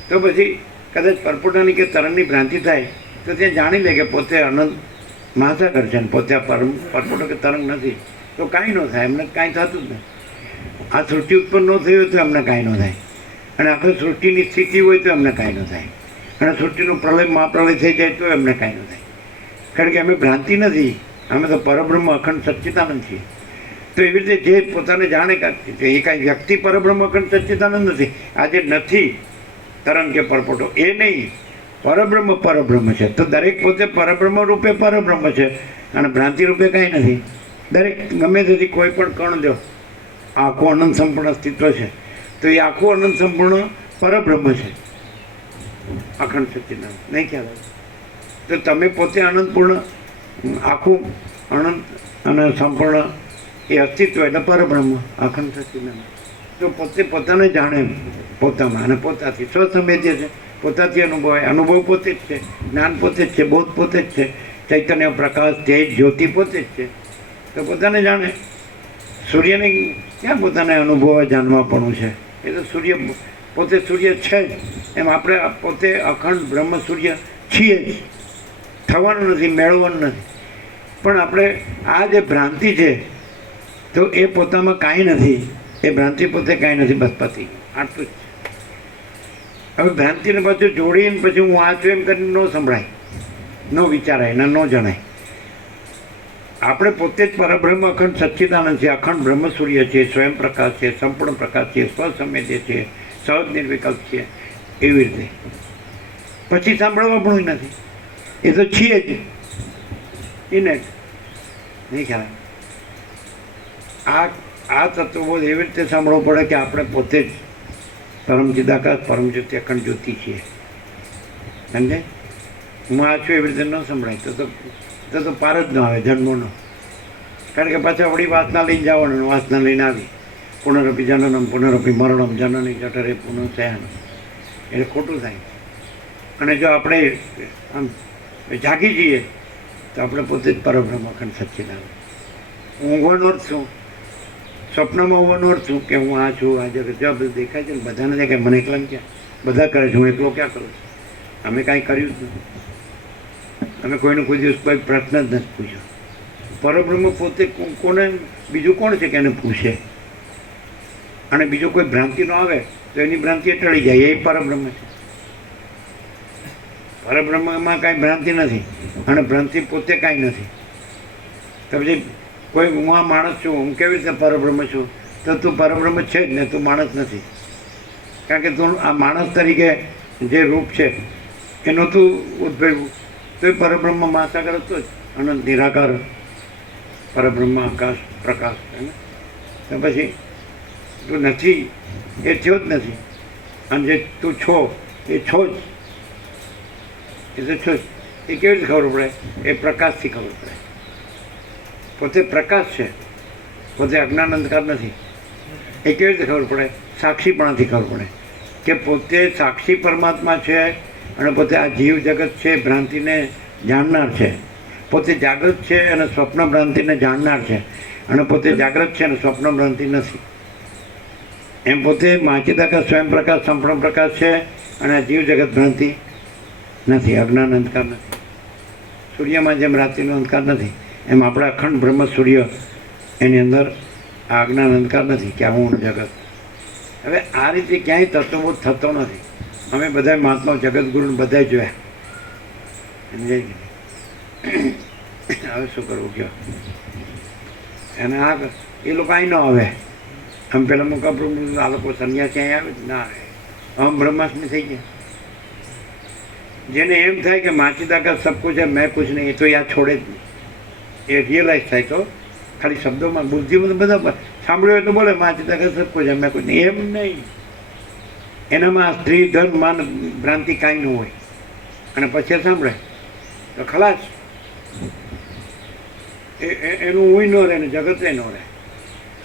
તો પછી કદાચ પરપોટાની કે તરંગની ભ્રાંતિ થાય તો તે જાણી લે કે પોતે અનંત મહાસાગર છે ને પોતે આ પરપોટો કે તરંગ નથી. તો કાંઈ ન થાય, એમને કાંઈ થતું જ નહીં. આ સૃષ્ટિ ઉત્પન્ન ન થઈ હોય તો એમને કાંઈ ન થાય, અને આખી સૃષ્ટિની સ્થિતિ હોય તો એમને કાંઈ ન થાય, અને સૃષ્ટિનું પ્રલય મહાપ્રલય થઈ જાય તો એમને કાંઈ ન થાય. કારણ કે અમે ભ્રાંતિ નથી, અમે તો પરબ્રહ્મ અખંડ સચ્ચિદાનંદ છીએ. તો એવી રીતે જે પોતાને જાણે કે એ કાંઈ વ્યક્તિ પરબ્રહ્મ અખંડ સચ્ચિદાનંદ નથી. આ જે નથી તરંગ કે પરપોટો એ નહીં, પરબ્રહ્મ પરબ્રહ્મ છે. તો દરેક પોતે પરબ્રહ્મ રૂપે પરબ્રહ્મ છે, અને ભ્રાંતિ રૂપે કાંઈ નથી. દરેક ગમે તેથી કોઈ પણ કણ જો આખું અનંત સંપૂર્ણ અસ્તિત્વ છે, તો એ આખું અનંત સંપૂર્ણ પરબ્રહ્મ છે, અખંડ સચ્ચિદાનંદ. નહીં ખ્યાલ આવે? તો તમે પોતે અનંતપૂર્ણ આખું અનંત અને સંપૂર્ણ એ અસ્તિત્વ એટલે પરબ્રહ્મ અખંડ સચ્ચિદાનંદ. તો પોતે પોતાને જાણે પોતામાં, અને પોતાથી સ્વસંવેદ્ય છે, પોતાથી અનુભવાય. અનુભવ પોતે જ છે, જ્ઞાન પોતે જ છે, બોધ પોતે જ છે, ચૈતન્ય પ્રકાશ તેજ જ્યોતિ પોતે જ છે. તો પોતાને જાણે. સૂર્યને ક્યાં પોતાને અનુભવવા જાણવાપણું છે? એ તો સૂર્ય પોતે સૂર્ય છે જ. એમ આપણે પોતે અખંડ બ્રહ્મ સૂર્ય છીએ જ. થવાનું નથી, મેળવવાનું નથી. પણ આપણે આ જે ભ્રાંતિ છે તો એ પોતામાં કાંઈ નથી. એ ભ્રાંતિ પોતે કાંઈ નથી. બસ પતી આટલું જ. હવે ભ્રાંતિને પાછું જોડીને પછી હું આ છું એમ કરીને ન સંભળાય, ન વિચારાય ને ન જણાય. આપણે પોતે જ પરબ્રહ્મ અખંડ સચ્ચિદાનંદ છે, અખંડ બ્રહ્મ સૂર્ય છે, સ્વયં પ્રકાશ છે, સંપૂર્ણ પ્રકાશ છે, સ્વસંવેદ્ય છે, સહજ નિર્વિકલ્પ છે. એવી રીતે પછી સાંભળવા પણ નથી. એ તો છીએ જ એને. નહીં ખ્યાલ? આ તત્વબોધ એવી રીતે સાંભળવો પડે કે આપણે પોતે જ પરમ ચિદાકાશ પરમ જ્યોતિ અખંડ જ્યોતિ છીએ. સમજાય? હું આ છું એવી રીતે ન સંભળાય તો પાર જ ન આવે જન્મોનો. કારણ કે પાછા વળી વાસના લઈને જવાનું, વાસના લઈને આવી પુનરપી જનનમ પુનરપી મરણમ જનની જઠરે પુનઃ શયનમ. એટલે ખોટું થાય. અને જો આપણે આમ જાગી જઈએ તો આપણે પોતે જ પરબ્રહ્મ અખંડ સચ્ચિદાનંદ. ઊંઘવાનો અર્થ શું? સ્વપ્નમાં હોવાનો અર્થ શું? કે હું આ છું, આ જગત જ્યાં બધું દેખાય છે ને બધાને દેખાય, મને એકલા ક્યાં? બધા કરે છે, હું એકલો ક્યાં કરું છું? અમે કાંઈ કર્યું જ નથી. અમે કોઈનું કોઈ દિવસ કોઈ પ્રશ્ન જ નથી પૂછ્યો. પરબ્રહ્મ પોતે કોને, બીજું કોણ છે કે એને પૂછે? અને બીજો કોઈ ભ્રાંતિ ન આવે તો એની ભ્રાંતિ ટળી જાય. એ પરબ્રહ્મ છે. પરબ્રહ્મમાં કાંઈ ભ્રાંતિ નથી, અને ભ્રાંતિ પોતે કાંઈ નથી. તો પછી કોઈ હું આ માણસ છું, હું કેવી રીતે પરબ્રહ્મ છું? તો તું પરબ્રહ્મ છે જ ને, તું માણસ નથી. કારણ કે તું આ માણસ તરીકે જે રૂપ છે એનું તું ઉદ્ભવ્યું, તો એ પરબ્રહ્મ મહાસાગર હતો જ, અનંત નિરાકાર પરબ્રહ્મ આકાશ પ્રકાશ. તો પછી તું નથી એ થયો જ નથી, અને જે તું છો એ છો જ. એ તો છો જ. એ કેવી રીતે ખબર પડે? એ પ્રકાશથી ખબર પડે. પોતે પ્રકાશ છે, પોતે અજ્ઞાન અંધકાર નથી. એ કેવી રીતે ખબર પડે? સાક્ષીપણાથી ખબર પડે કે પોતે સાક્ષી પરમાત્મા છે, અને પોતે આ જીવ જગત છે ભ્રાંતિને જાણનાર છે. પોતે જાગૃત છે અને સ્વપ્ન ભ્રાંતિને જાણનાર છે, અને પોતે જાગૃત છે અને સ્વપ્ન ભ્રાંતિ નથી. એમ પોતે માચિદાકાશ સ્વયં પ્રકાશ સંપૂર્ણ પ્રકાશ છે, અને આ જીવ જગત ભ્રાંતિ નથી, અજ્ઞાન અંધકાર નથી. સૂર્યમાં જેમ રાત્રિનો અંધકાર નથી, એમ આપણા અખંડ બ્રહ્મ સૂર્ય એની અંદર આ અજ્ઞાન અંધકાર નથી કે આવું જગત. હવે આ રીતે ક્યાંય તત્વબોધ થતો નથી. અમે બધા મહાત્મા જગતગુરુ બધા જોયા, સમજાય કે હવે શું કરવું કયો? અને આ એ લોકો અહીં ન આવે. આમ પેલા મુકાપ્રભુ આ લોકો સંન્યાસી અહીં આવે ના આવે. આમ બ્રહ્માસ્મી થઈ ગયા. જેને એમ થાય કે માચી તાકાત સબ કુછ હે મેં કુછ નહીં, એ તો યાદ છોડે જ નહીં. એ રિયલાઇઝ થાય તો ખાલી શબ્દોમાં બુદ્ધિમાં બધા સાંભળ્યું હોય તો બોલે માચી તાકાત સબ કુછ હે મેં કુછ નહીં. એમ નહીં. એનામાં સ્ત્રી ધન માન ભ્રાંતિ કાંઈ ન હોય અને પછી સાંભળે તો ખલાસ. એનું હું ન રહે ને જગતે ન રહે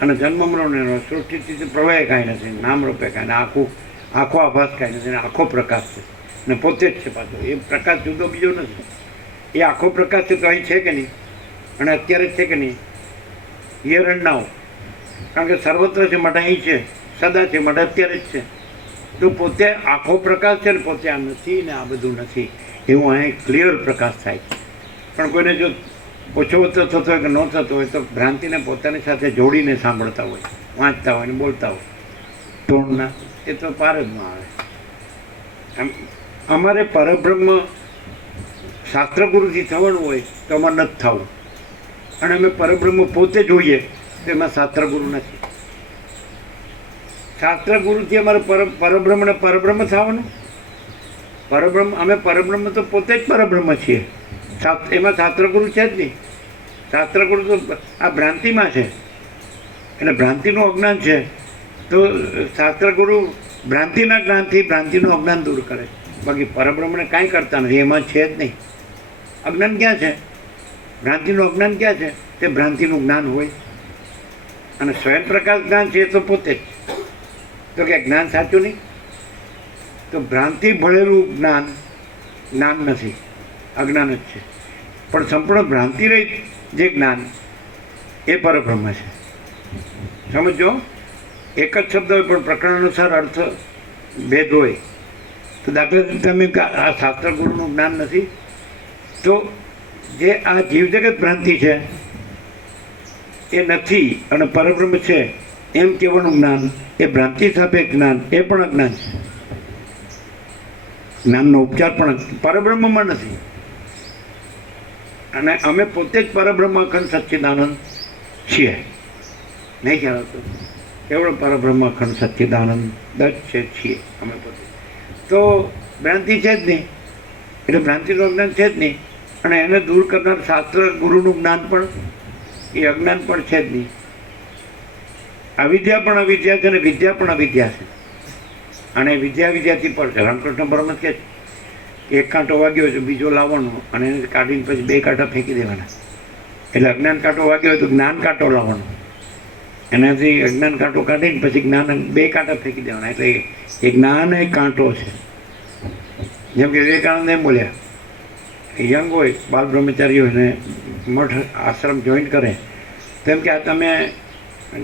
અને જન્મ મરણને ન રહે. સૃષ્ટિથી પ્રવાહ કાંઈ નથી, નામ રૂપે કાંઈ નહીં, આખો આભાસ કાંઈ નથી, આખો પ્રકાશ છે ને પોતે જ છે પાછો. એ પ્રકાશ જુદો બીજો નથી. એ આખો પ્રકાશ છે તો અહીં છે કે નહીં અને અત્યારે જ છે કે નહીં? હિયર એન્ડ નાઉ. કારણ કે સર્વત્ર છે માટે અહીં છે, સદા છે માટે અત્યારે જ છે. તો પોતે આખો પ્રકાશ છે ને પોતે આ નથી ને આ બધું નથી એવું અહીં ક્લિયર પ્રકાશ થાય છે. પણ કોઈને જો ઓછો ઓછો થતો હોય કે ન થતો હોય તો ભ્રાંતિને પોતાની સાથે જોડીને સાંભળતા હોય, વાંચતા હોય ને બોલતા હોય તોડના, એ તો પાર જ ન આવે. અમારે પરબ્રહ્મ શાસ્ત્રગુરુથી થવાનું હોય તો અમારે નથી થવું, અને અમે પરબ્રહ્મ પોતે જોઈએ તો એમાં શાસ્ત્રગુરુ નથી. શાસ્ત્રગુરુથી અમારે પરબ્રહ્મને પરબ્રહ્મ થવાનું. પરબ્રહ્મ અમે પરબ્રહ્મ તો પોતે જ પરબ્રહ્મ છીએ. એમાં શાસ્ત્રગુરુ છે જ નહીં. શાસ્ત્રગુરુ તો આ ભ્રાંતિમાં છે એટલે ભ્રાંતિનું અજ્ઞાન છે. તો શાસ્ત્રગુરુ ભ્રાંતિના જ્ઞાનથી ભ્રાંતિનું અજ્ઞાન દૂર કરે, બાકી પરબ્રહ્મને કાંઈ કરતા નથી. એમાં છે જ નહીં. અજ્ઞાન ક્યાં છે? ભ્રાંતિનું અજ્ઞાન ક્યાં છે? તે ભ્રાંતિનું જ્ઞાન હોય અને સ્વયં પ્રકાશ જ્ઞાન છે એ તો પોતે જ. તો કે જ્ઞાન સાચું નહીં? તો ભ્રાંતિ ભળેલું જ્ઞાન જ્ઞાન નથી, અજ્ઞાન જ છે. પણ સંપૂર્ણ ભ્રાંતિ રહિત જે જ્ઞાન એ પરબ્રહ્મ છે. સમજો, એક જ શબ્દ હોય પણ પ્રકરણ અનુસાર અર્થ ભેદ હોય. તો દાખલા તરીકે તમે આ શાસ્ત્રગુરુનું જ્ઞાન નથી, તો જે આ જીવજગત ભ્રાંતિ છે એ નથી અને પરબ્રહ્મ છે એમ કહેવાનું જ્ઞાન, એ ભ્રાંતિ સાપેક્ષ જ્ઞાન, એ પણ અજ્ઞાન છે. જ્ઞાનનો ઉપચાર પણ પરબ્રહ્મમાં નથી. અને અમે પોતે જ પરબ્રહ્મ અખંડ સચ્ચિદાનંદ છીએ. નહીં ખ્યાલ હતો? એવડો પરબ્રહ્મ અખંડ સચ્ચિદાનંદ જ છીએ અમે પોતે. તો ભ્રાંતિ છે જ નહીં, એટલે ભ્રાંતિનું અજ્ઞાન છે જ નહીં. અને એને દૂર કરનાર શાસ્ત્ર ગુરુનું જ્ઞાન પણ એ અજ્ઞાન પણ છે જ નહીં. અવિદ્યા પણ અવિદ્યા છે અને વિદ્યા પણ અવિદ્યા છે. અને વિદ્યા વિદ્યાથી પર છે. રામકૃષ્ણ પરમહંસ કહે છે એક કાંટો વાગ્યો હોય તો બીજો લાવવાનો અને એને કાઢીને પછી બે કાંટા ફેંકી દેવાના. એટલે અજ્ઞાન કાંટો વાગ્યો હોય તો જ્ઞાન કાંટો લાવવાનો, એનાથી અજ્ઞાન કાંટો કાઢીને પછી જ્ઞાન બે કાંટા ફેંકી દેવાના. એટલે એ જ્ઞાન એક કાંટો છે. જેમ કે વિવેકાનંદ એમ બોલ્યા, યંગ હોય, બાલ બ્રહ્મચારી હોય ને મઠ આશ્રમ જોઈન્ટ કરે તેમ કે આ તમે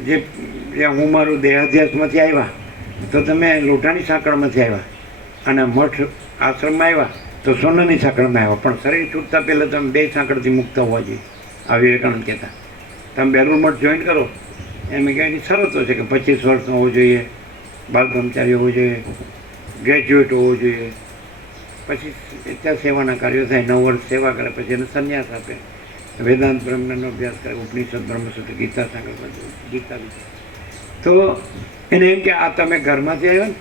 જે હું મારું દેહાધ્યાસમાંથી આવ્યા તો તમે લોટાની સાંકળમાંથી આવ્યા અને મઠ આશ્રમમાં આવ્યા તો સોનાની સાંકળમાં આવ્યા. પણ શરીર છૂટતા પહેલાં તમે બે સાંકળથી મુક્ત હોવા જોઈએ. આ વિવેકાનંદ કહેતા. તમે બેલુર મઠ જોઈન કરો એમ કંઈ શરતો છે કે 25 વર્ષનો હોવો જોઈએ, બાલ બ્રહ્મચારી હોવો જોઈએ, ગ્રેજ્યુએટ હોવો જોઈએ, પછી ત્યાં સેવાના કાર્યો થાય, 9 વર્ષ સેવા કરે, પછી એને સંન્યાસ આપે, વેદાંત બ્રહ્મનો અભ્યાસ કરે, ઉપનિષદ બ્રહ્મસૂત્ર ગીતા સાંકળ ગીતા તો એને એમ કે આ તમે ઘરમાંથી આવ્યા ને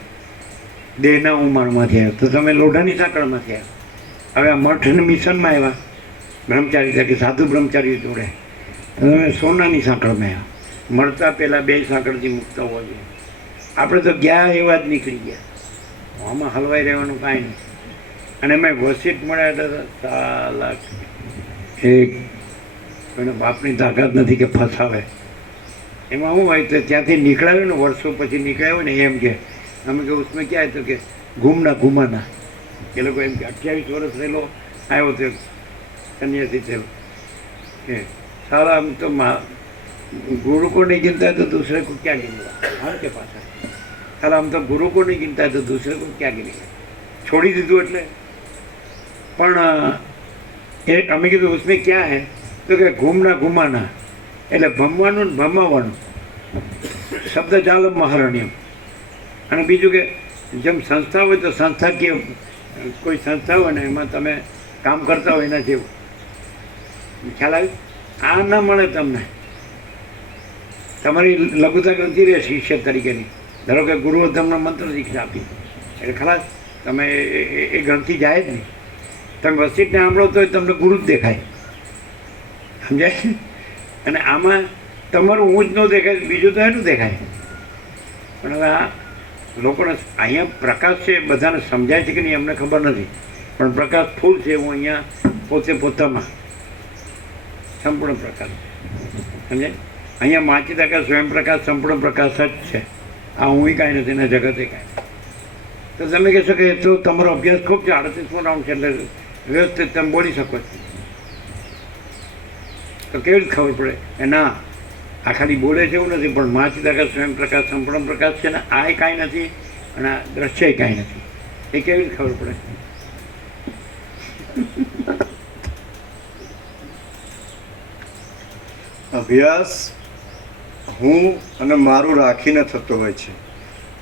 દેહના ઉંમરમાંથી આવ્યા તો તમે લોઢાની સાંકળમાંથી આવ્યા. હવે આ મઠ મિશનમાં આવ્યા બ્રહ્મચારી તરીકે, સાધુ બ્રહ્મચારી જોડે તમે સોનાની સાંકળમાં આવ્યા. મળતા પહેલાં બે સાંકળથી મુક્ત હોવા જોઈએ. આપણે તો ગયા એવા જ નીકળી ગયા, આમાં હલવાઈ રહેવાનું કાંઈ નહીં. અને મેં વસીટ મળ્યા હતા સાલા એક એને બાપની તાકાત નથી કે ફસાવે. એમાં શું હોય તો ત્યાંથી નીકળાવ્યું ને વર્ષો પછી નીકળ્યા ને એમ કે અમે કે ઉસમેં ક્યાં તો કે ઘૂમના ઘુમાના. એ લોકો એમ કે 28 વર્ષ રહેલો આવ્યો તો સન્યાસી થયો કે સારા આમ તો गुरु को नहीं गिनता है तो दूसरे को क्या गिनेगा. हाँ के पास है साला हम तो गुरु को नहीं गिनता है तो दूसरे को क्या गिनेगा. छोड़ी દીધું એટલે પણ એ અમે કીધું उसमें क्या है તો કે ઘૂમના ઘુમાના એટલે ભમવાનું ને ભમાવાનું શબ્દ જાલમ મહારણ્યમ. અને બીજું કે જેમ સંસ્થા હોય તો સંસ્થાકીય કોઈ સંસ્થા હોય ને એમાં તમે કામ કરતા હોય એના જેવું ખ્યાલ આવી? આ ન મળે તમને, તમારી લઘુતા ગ્રંથિ રહે શિષ્ય તરીકેની. ધારો કે ગુરુએ તમને મંત્ર દીક્ષા આપી એટલે ખલાસ, તમે એ ગ્રંથિ જાય જ નહીં. તમે વસીટને સાંભળો તો તમને ગુરુ જ દેખાય, સમજાય? અને આમાં તમારું હું જ ન દેખાય, બીજું તો એનું દેખાય. પણ હવે આ લોકોને અહીંયા પ્રકાશ છે, બધાને સમજાય છે કે નહીં અમને ખબર નથી, પણ પ્રકાશ ફૂલ છે. હું અહીંયા પોતે પોતામાં સંપૂર્ણ પ્રકાશ, સમજાય? અહીંયા માચિદાકા સ્વયંપ્રકાશ સંપૂર્ણ પ્રકાશ જ છે. આ હું કાંઈ નથી ને જગતે કાંઈ. તો તમે કહેશો કે તો તમારો અભ્યાસ ખૂબ છે, 38મો રાઉન્ડ છે એટલે વ્યવસ્થિત તમે બોલી શકો છો. તો કેવી રીતે ખબર પડે કે ના આ ખાલી બોલે છે એવું નથી, પણ માચિદાકા સ્વયંપ્રકાશ સંપૂર્ણ પ્રકાશ છે ને આ કાંઈ નથી અને આ દ્રશ્ય કાંઈ નથી, એ કેવી રીતે ખબર પડે? અભ્યાસ હું અને મારું રાખીને થતો હોય છે,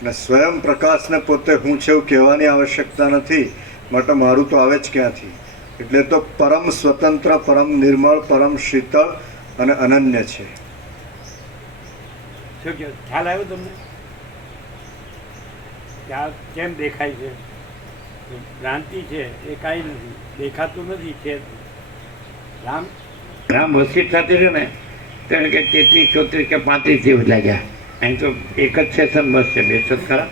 અને સ્વયં પ્રકાશને પોતે હું છે એવું કહેવાની આવશ્યકતા નથી, માટે મારું તો આવે જ ક્યાંથી. એટલે તો પરમ સ્વતંત્ર, પરમ નિર્મળ, પરમ શીતળ અને અનન્ય છે. શું કહો, ખ્યાલ આવ્યો તમને કે આ કેમ દેખાય છે? ભ્રાંતિ છે, એ કાંઈ નથી, દેખાતું નથી, છે. રામ વસીઠ સાથે છે ને તેને કે 33, 34 કે 35 દિવસ લાગ્યા. અહીં તો એક જ સેશન બસ છે, બેસ જ ખરા.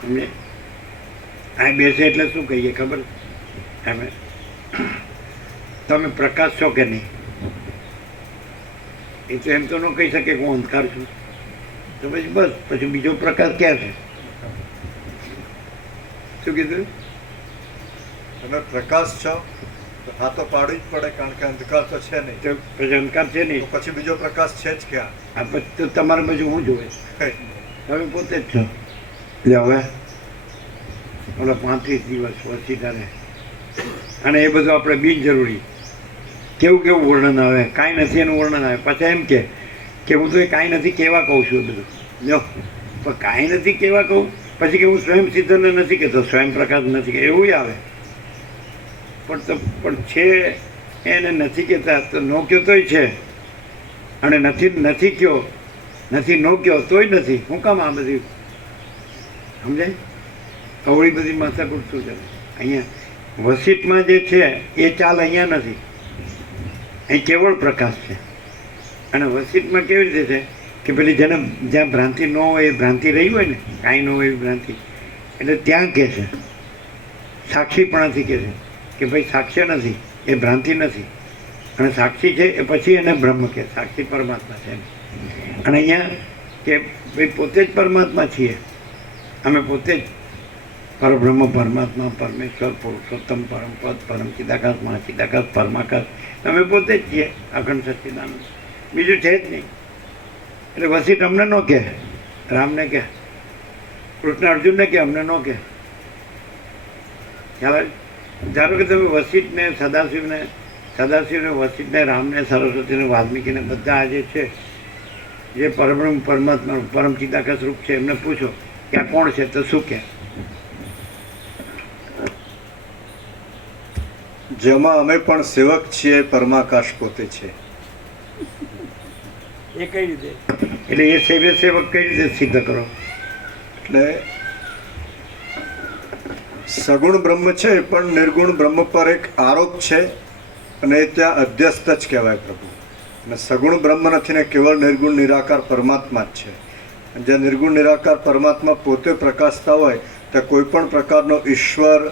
સમજે? આ બેસે એટલે શું કહીએ ખબર? અમે તમે પ્રકાશ છો કે નહીં એ તો એમ તો ન કહી શકે કે હું અંધકાર છું. તો પછી બસ, પછી બીજો પ્રકાશ ક્યાં છે? શું કીધું? તમે પ્રકાશ છો તો હા તો પાડવી જ પડે, કારણ કે અંધકાર તો છે નહીં. તો પછી અંધકાર છે નહીં, તો પછી બીજો પ્રકાશ છે જ ક્યાં? આ પછી તો તમારે બાજુ હું જોવે? તમે પોતે જ છો. એટલે હવે ઓલા 35 દિવસ વસીતાને અને એ બધું આપણે બિનજરૂરી કેવું કેવું વર્ણન આવે, કાંઈ નથી એનું વર્ણન આવે. પાછા એમ કે હું તો એ કાંઈ નથી કહેવા કહું છું બધું. જો પણ કાંઈ નથી કહેવા કહું, પછી કે હું સ્વયં સિદ્ધને નથી કહેતો, સ્વયં પ્રકાશ નથી કે એવું આવે. પણ છે એને નથી કહેતા તો ન કહ્યો તોય છે, અને નથી કહ્યો, નથી ન કહ્યો તોય નથી. શું કામ આ બધી સમજાય? અવળી બધી માથાકૂટ શું છે? અહીંયા વસીટમાં જે છે એ ચાલ અહીંયા નથી, અહીં કેવળ પ્રકાશ છે. અને વસીટમાં કેવી રીતે છે કે પેલી જેને જ્યાં ભ્રાંતિ ન હોય એ ભ્રાંતિ રહી હોય ને, કાંઈ ન હોય એવી ભ્રાંતિ, એટલે ત્યાં કહે છે સાક્ષીપણાથી કહે છે કે ભાઈ સાક્ષ્ય નથી, એ ભ્રાંતિ નથી, અને સાક્ષી છે એ પછી એને બ્રહ્મ કહે, સાક્ષી પરમાત્મા છે. અને અહીંયા કે ભાઈ પોતે જ પરમાત્મા છીએ, અમે પોતે જ પરબ્રહ્મ, પરમાત્મા, પરમેશ્વર, પુરુષોત્તમ, પરમ પદ, પરમ ચિદાકાશ, મહાચિદાકાશ, પરમાકાશ, અમે પોતે જ છીએ, અખંડ સચ્ચિદાનંદ, બીજું છે જ નહીં. એટલે વસીઠ અમને ન કહે, રામને કહે, કૃષ્ણ અર્જુનને કહે, અમને ન કહે. ખ્યાલ આવે? ધારો કે તમે વસીઠને, સદાશિવને, વસીઠને, રામને, સરસ્વતીને, વાલ્મીકીને બધા આજે છે જે પરબ્રહ્મ, પરમાત્મા, પરમ ચિદાકાશ રૂપ છે, એમને પૂછો કે આ કોણ છે તો શું કહે? જેમાં અમે પણ સેવક છીએ, પરમાકાશ પોતે છે. એ કઈ રીતે? એટલે એ સેવક કઈ રીતે સિદ્ધ કરો? એટલે સગુણ બ્રહ્મ છે એ પણ નિર્ગુણ બ્રહ્મ પર એક આરોપ છે, અને એ ત્યાં અધ્યસ્ત જ કહેવાય પ્રભુ. અને સગુણ બ્રહ્મ નથી ને કેવળ નિર્ગુણ નિરાકાર પરમાત્મા જ છે. અને જ્યાં નિર્ગુણ નિરાકાર પરમાત્મા પોતે પ્રકાશતા હોય ત્યાં કોઈ પણ પ્રકારનો ઈશ્વર,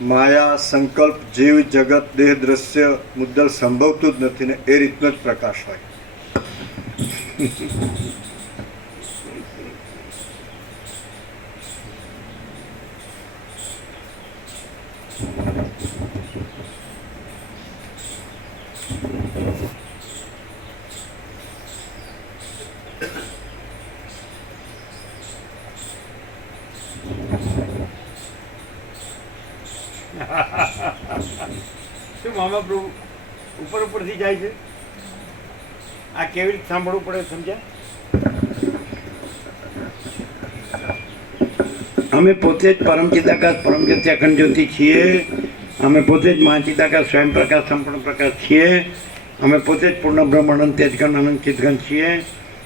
માયા, સંકલ્પ, જીવ, જગત, દેહ, દ્રશ્ય, મુદ્દલ સંભવતું જ નથી ને એ રીતનો જ પ્રકાશ હોય. શું મામા પ્રભુ ઉપરથી જાય છે? આ કેવી રીતે સાંભળવું પડે, સમજ્યા? અમે પોતે જ પરમ ચિદાકાશ, પરમ જ્યોતિ, અખંડ જ્યોતિ છીએ, અમે પોતે જ મહાચિદાકાશ સ્વયં પ્રકાશ સંપૂર્ણ પ્રકાશ છીએ. અમે પોતે જ પૂર્ણ બ્રહ્મ અનંત તેજગણ અનંત ચિતગણ છીએ.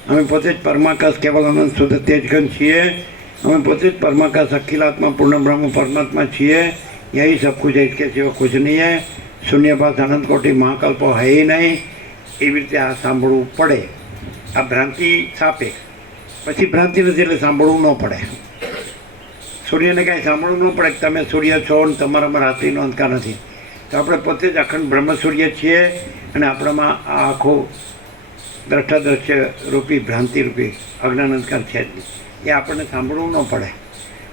અમે પોતે જ પરમાકાશ કેવલ અનંત શુદ્ધ તેજગણ છીએ. અમે પોતે જ પરમાકાશ અખિલાત્મા પૂર્ણ બ્રહ્મ પરમાત્મા છીએ. यही सब कुछ है, इसके सिवा कुछ नहीं है. शून्यभास अनंत कोटि महाकल्पो है ही नहीं. એવી રીતે આ સાંભળવું પડે. આ ભ્રાંતિ સાપેક્ષ, પછી ભ્રાંતિ નથી એટલે સાંભળવું ન પડે. સૂર્યને કાંઈ સાંભળવું ન પડે કે તમે સૂર્ય છો ને તમારામાં રાત્રિનો અંધકાર નથી. તો આપણે પોતે જ અખંડ બ્રહ્મ સૂર્ય છીએ અને આપણામાં આ આખો દ્રષ્ટાદ્રશ્ય રૂપી ભ્રાંતિ રૂપી અજ્ઞાન અંધકાર છે જ નહીં. એ આપણને સાંભળવું ન પડે.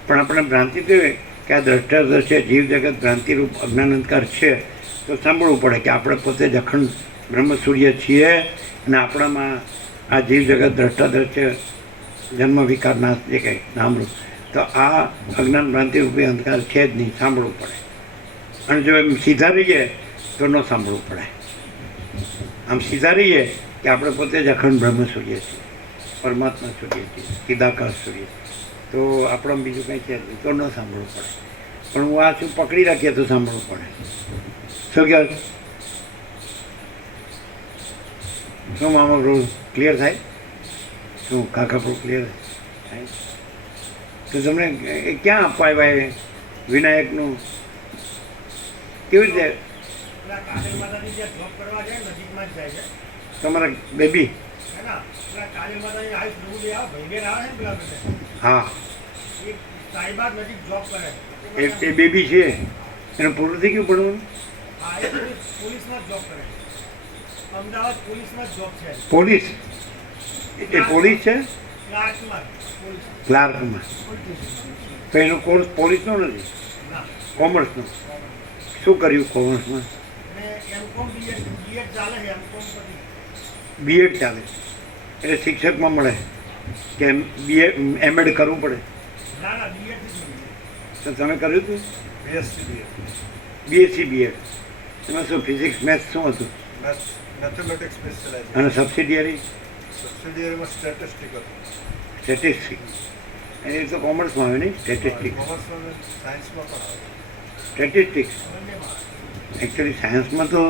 પણ આપણે ભ્રાંતિ તો કે આ દ્રષ્ટાદ્રશ્ય જીવ જગત ભ્રાંતિરૂપ અજ્ઞાન અંધકાર છે તો સાંભળવું પડે કે આપણે પોતે જ અખંડ બ્રહ્મ સૂર્ય છીએ અને આપણામાં આ જીવ જગત દ્રષ્ટાદ્રશ્ય જન્મ વિકાર નાશ જે કંઈ સાંભળું તો આ અજ્ઞાન ભ્રાંતિરૂપી અંધકાર છે જ નહીં, સાંભળવું પડે. અને જો એમ સીધા રહીએ તો ન સાંભળવું પડે. આમ સીધા રહીએ કે આપણે પોતે જ અખંડ બ્રહ્મ સૂર્ય છીએ, પરમાત્મા સૂર્ય છીએ, ચિદાકાશ સૂર્ય, તો આપણે બીજું કંઈ છે નહીં તો ન સાંભળવું પડે. પણ હું આ શું પકડી રાખીએ તો સાંભળવું પડે. શું કહે શું મામા રોજ ક્લિયર થાય? શું કાકાપુર ક્લિયર થાય? તો તમને ક્યાં આપવા આવ્યા વિનાયકનું કેવી રીતે? પેલા કાજલ માતાજી જે જોબ કરવા જાય નજીકમાં જ જાય છે. તમારા બેબી? હે ના, પેલા કાજલ માતાજી આયુષ પ્રભુ બે આવે ભાઈ બેન આવે છે ને પેલા બધા. હા, એ સાઈબાગ નજીક જોબ કરે. એ બેબી છે, એનું પૂરું થઈ ગયું ભણવાનું? હા, એ પોલીસમાં જ જોબ કરે. અમદાવાદ પોલીસમાં જ જોબ છે. પોલીસ? એ પોલીસ છે? ક્લાર્કમાં પોલીસ. ક્લાર્કમાં? તો એનો કોર્સ પોલીસનો નથી, ના, કોમર્સનો. શું કર્યું કોમર્સમાં? અને એમકોમ બીએડ ચાલે છે. એમકોમ પછી બીએડ ચાલે એટલે શિક્ષકમાં મળે કે એમએડ કરવું પડે? ના ના બીએડ તો તમે કર્યું હતું? BSc BSc B Ed. એમાં શું ફિઝિક્સ મેથ્સ શું હતું? Mathematics specialisation. અને સબસિડિયરી? સબસિડિયરીમાં સ્ટેટિસ્ટિકલ. સ્ટેટિસ્ટિક્સ એ તો કોમર્સમાં આવે નહીં? સ્ટેટિસ્ટિક્સ, કોમર્સમાં સાયન્સમાં પણ આવે. સ્ટેટિસ્ટિક્સ એકચ્યુઅલી સાયન્સમાં તો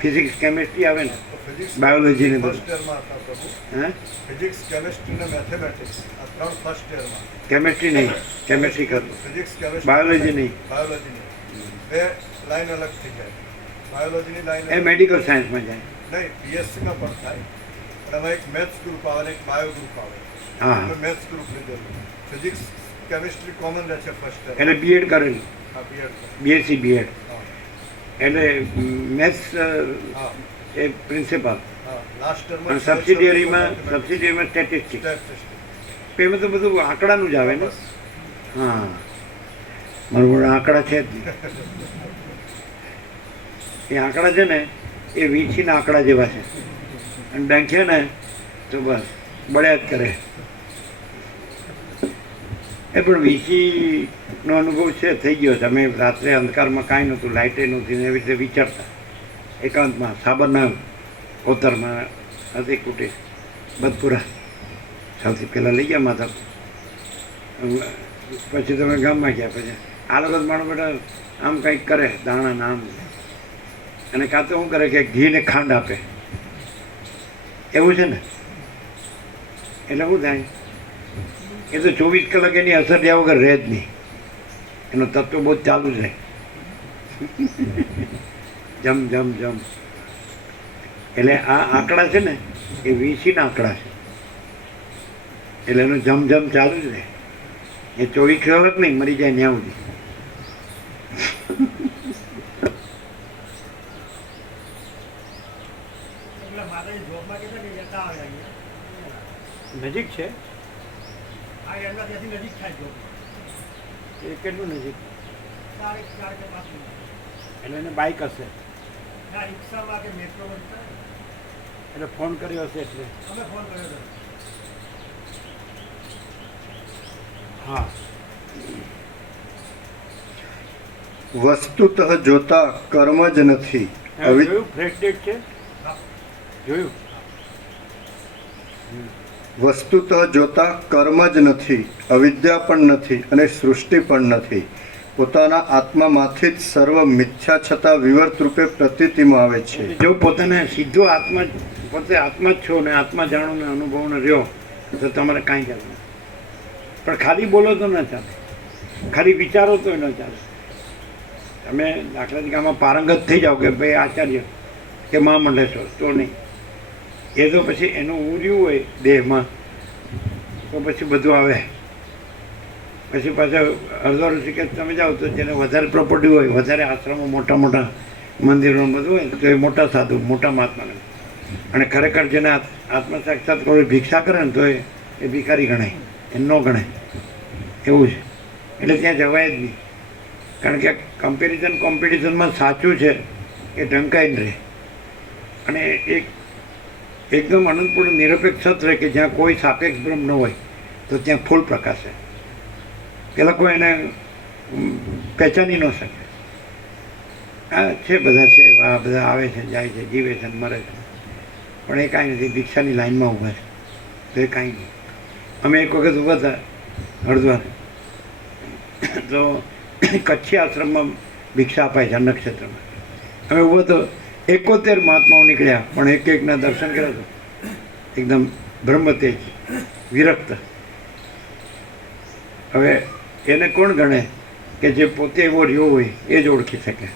ફિઝિક્સ કેમેસ્ટ્રી આવે ને, ફિઝિક્સ બાયોલોજી ને બધું. ફર્સ્ટ યરમાં હતા પ્રભુ. હા, ફિઝિક્સ કેમેસ્ટ્રી અને મેથેમેટિક્સ આ ત્રણ ફર્સ્ટ યરમાં. કેમેસ્ટ્રી નહીં, કેમેસ્ટ્રી કરવું. ફિઝિક્સ કેમેસ્ટ્રી બાયોલોજી નહીં. બાયોલોજી નહીં. બે લાઈન અલગ થઈ જાય. બાયોલોજીની લાઈન એ મેડિકલ સાયન્સમાં જાય. નહીં, બીએસસીમાં પણ થાય. અને એમાં એક મેથ્સ ગ્રુપ આવે અને એક બાયો ગ્રુપ આવે. હા, અમે મેથ્સ ગ્રુપ લીધેલું. ફિઝિક્સ કેમેસ્ટ્રી કોમન રહે છે ફર્સ્ટ યર. એટલે બીએડ કરેલું, હા, બીએડ. BSc B Ed. હા એટલે મેથ્સ હા એ પ્રિન્સિપાલ હા લાસ્ટ અને યરમાં સબસિડિયરીમાં સ્ટેટિસ્ટિક્સ. એમાં તો બધું આંકડાનું જ આવે ને? હા, મારું આંકડા છે જ નહીં. એ આંકડા છે ને એ વીંછીના આંકડા જેવા છે અને ડંખે ને તો બસ બળ્યા જ કરે. એ પણ વીંછીનો અનુભવ છે, થઈ ગયો છે. અમે રાત્રે અંધકારમાં કાંઈ નહોતું, લાઇટે નહોતી ને એવી રીતે વિચારતા એકાંતમાં સાબરના કોતરમાં હતી કુટી બદપુરા. સૌથી પહેલાં લઈ ગયા માતા, પછી તમે ગામમાં ગયા. પછી આ લોકો માણસ બેટા આમ કંઈક કરે દાણા ને આમ, અને કાં તો શું કરે કે ઘી ને ખાંડ આપે, એવું છે ને. એટલે શું થાય, એ તો 24 કલાક એની અસર થયા વગર રહે જ નહીં. એનો તત્વ બહુ ચાલુ જ રહે, જમ જમ જમ. એટલે આ આંકડા છે ને એ વીંછીના આંકડા છે, એટલે એનું જમ જમ ચાલુ જ રહે. એ 24 કલાક નહીં, મરી જાય ત્યાં સુધી. એટલે માતાજી જોબમાં કેટલા કે જતા આવે અહીંયા. નજીક છે? આ એમના ત્યાંથી નજીક થાય જોબ. એ કેટલું નજીક? 4 કે 5 મિનિટ. એટલે એને બાઇક હશે, ના રિક્ષામાં કે મેટ્રોમાં જતા હોય. એટલે ફોન કર્યો હશે એટલે. અમે ફોન કર્યો હતો. હા, વસ્તુતઃ જોતા કર્મ જ નથી. જોયું? ફ્રેશ ડેટ છે, જોયું? વસ્તુતઃ જોતા કર્મ જ નથી, અવિદ્યા પણ નથી અને સૃષ્ટિ પણ નથી. પોતાના આત્મામાંથી જ સર્વ મિથ્યા છતાં વિવર્ત રૂપે પ્રતીતિમાં આવે છે. જો પોતાને સીધો આત્મા પોતે આત્મા જ છો ને આત્મા જાણો ને અનુભવ ને રહ્યો તો તમારે કાંઈ ચાલે નહીં. પણ ખાલી બોલો તો ન ચાલે, ખાલી વિચારો તો ન ચાલે. તમે દાખલા તરીકે આમાં પારંગત થઈ જાઓ કે ભાઈ આચાર્ય કે મહામંડલેશ્વર તો નહીં, એ તો પછી એનું ઉર્યું હોય દેહમાં તો પછી બધું આવે. પછી પાછા અડધો ઋષિકેશ તમે જાઓ તો જેને વધારે પ્રોપર્ટી હોય, વધારે આશ્રમો મોટા મોટા મંદિરો બધું હોય તો એ મોટા સાધુ મોટા મહાત્મા ગણાય. અને ખરેખર જેને આત્મ સાક્ષાત કોઈ ભિક્ષા કરે ને તો એ ભિખારી ગણાય, એ ન ગણાય. એવું છે. એટલે ત્યાં જવાય જ નહીં. કારણ કે કોમ્પિટિશનમાં સાચું છે એ ઢંકાઈને રહે અને એક એકદમ અનંતપૂર્ણ નિરપેક્ષ સત રહે કે જ્યાં કોઈ સાપેક્ષ બ્રહ્મ ન હોય તો ત્યાં ફૂલ પ્રકાશ છે. પેલા કોઈ એને પહેચાની ન શકે. હા છે, બધા છે, આ બધા આવે છે, જાય છે, જીવે છે, મરે છે, પણ એ કાંઈ નથી. ભિક્ષાની લાઈનમાં ઊભા છે તો એ કાંઈ નહીં. અમે એક વખત ઊભા હતા હરિદ્વાર, તો કચ્છી આશ્રમમાં ભિક્ષા અપાય છે નક્ષત્રમાં. અમે ઊભો તો 71 મહાત્માઓ નીકળ્યા, પણ એક એકના દર્શન કર્યા તો એકદમ બ્રહ્મતેજ વિરક્ત. હવે એને કોણ ગણે કે જે પોતે એવો રહ્યો હોય એ જ ઓળખી શકે.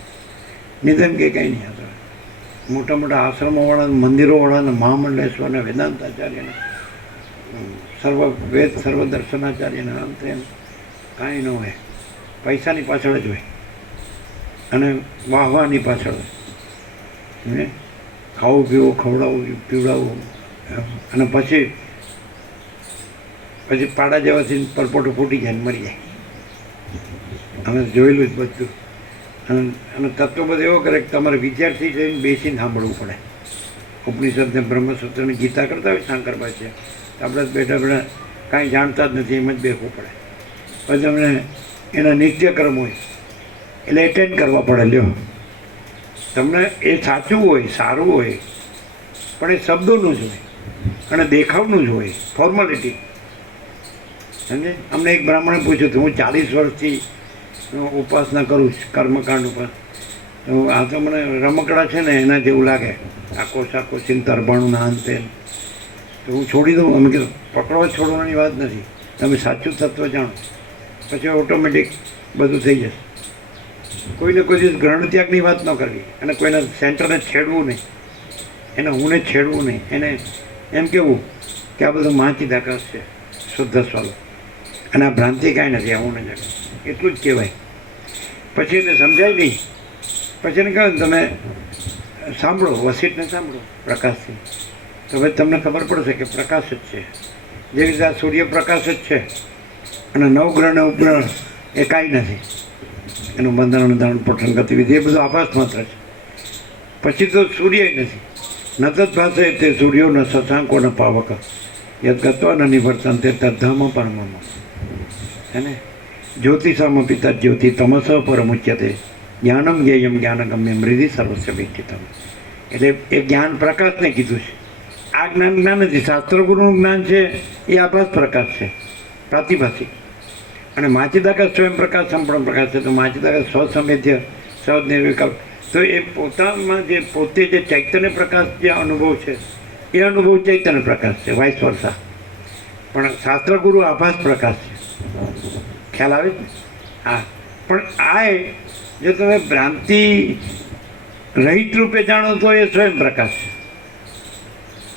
નિધન કે કંઈ નહીં. હતા મોટા મોટા આશ્રમોવાળા, મંદિરોવાળાને, મહામંડલેશ્વરને, વેદાંતાચાર્યને, સર્વ દર્શનાચાર્યને, આમ તેમ કાંઈ ન હોય. પૈસાની પાછળ જ હોય અને વાહવાની પાછળ હોય. ખાવું પીવું, ખવડાવવું, પીવડાવવું, અને પછી પાડા જેવાથી પરપોટો ફૂટી જાય ને મરી જાય. અમે જોયેલું જ બધું. અને તત્વ બધો એવો કરે કે તમારે વિદ્યાર્થી જઈને બેસીને સાંભળવું પડે. ઉપનિષદને, બ્રહ્મસૂત્રને, ગીતા કરતા હોય શંકરભાઈ છે, આપણે બેઠા બેઠા કાંઈ જાણતા જ નથી, એમ જ બેસવું પડે. પછી તમને એના નિત્યક્રમ હોય એટલે એટેન્ડ કરવા પડે. લ્યો, તમને એ સાચું હોય, સારું હોય, પણ એ શબ્દોનું જ હોય અને દેખાવનું જ હોય, ફોર્માલિટી. સમજે? અમને એક બ્રાહ્મણે પૂછ્યું હતું, હું 40 વર્ષથી ઉપાસના કરું છું, કર્મકાંડ ઉપર. તો આ તો મને રમકડા છે ને એના જેવું લાગે, આખો તરબાણું અંતે. તો હું છોડી દઉં. અમે કીધું પકડવા છોડવાની વાત નથી, તમે સાચું તત્વ જાણો પછી ઓટોમેટિક બધું થઈ જશે. કોઈને કોઈ દિવસ ગ્રહણ ત્યાગની વાત ન કરવી અને કોઈના સેન્ટરને છેડવું નહીં, એને હુંને છેડવું નહીં. એને એમ કહેવું કે આ બધું માચિદાકાશ છે, શુદ્ધ સ્વરૂપ, અને આ ભ્રાંતિ કાંઈ નથી, આવું ને જગત, એટલું જ કહેવાય. પછી એને સમજાય નહીં. પછી એને કહે તમે સાંભળો, વસીટને સાંભળો પ્રકાશથી, તો ભાઈ તમને ખબર પડશે કે પ્રકાશ જ છે. જે રીતે આ સૂર્યપ્રકાશ જ છે અને નવગ્રહ ને ઉપગ્રહ એ કાંઈ નથી. એનું બંધારણ, ધારણ, પોષણ, ગતિવિધિ એ બધું આભાસ માત્ર છે. પછી તો સૂર્ય નથી. ન તત્ભાષે તે સૂર્યો ન શશાંકો ન પાવક યદ ગત્વા ન નિવર્તન તે તદ્ધામ પરમમાં. હે ને? જ્યોતિષામાં પિતા જ્યોતિ તમસ પરમુચ્યતે જ્ઞાનમ જ્ઞેયમ જ્ઞાનગમ્ય મૃદિ સર્વસ્ય વિચિતમ. એટલે એ જ્ઞાન પ્રકાશને કીધું છે. આ જ્ઞાન નથી. શાસ્ત્રગુરુનું જ્ઞાન છે એ આભાસ પ્રકાશ છે, પ્રાતિભાષિક. અને માચિદાકાશ સ્વયં પ્રકાશ, સંપૂર્ણ પ્રકાશ છે. તો માચિદાકાશ સ્વસંવેદ્ય, સહનિર્વિકલ્પ. તો એ પોતામાં જે પોતે જે ચૈતન્ય પ્રકાશ જે અનુભવ છે એ અનુભવ ચૈતન્ય પ્રકાશ છે, વાઇસ વર્ષા. પણ શાસ્ત્રગુરુ આભાસ પ્રકાશ છે. ખ્યાલ આવે છે? હા. પણ આ જો તમે ભ્રાંતિ રહિત રૂપે જાણો તો એ સ્વયં પ્રકાશ છે.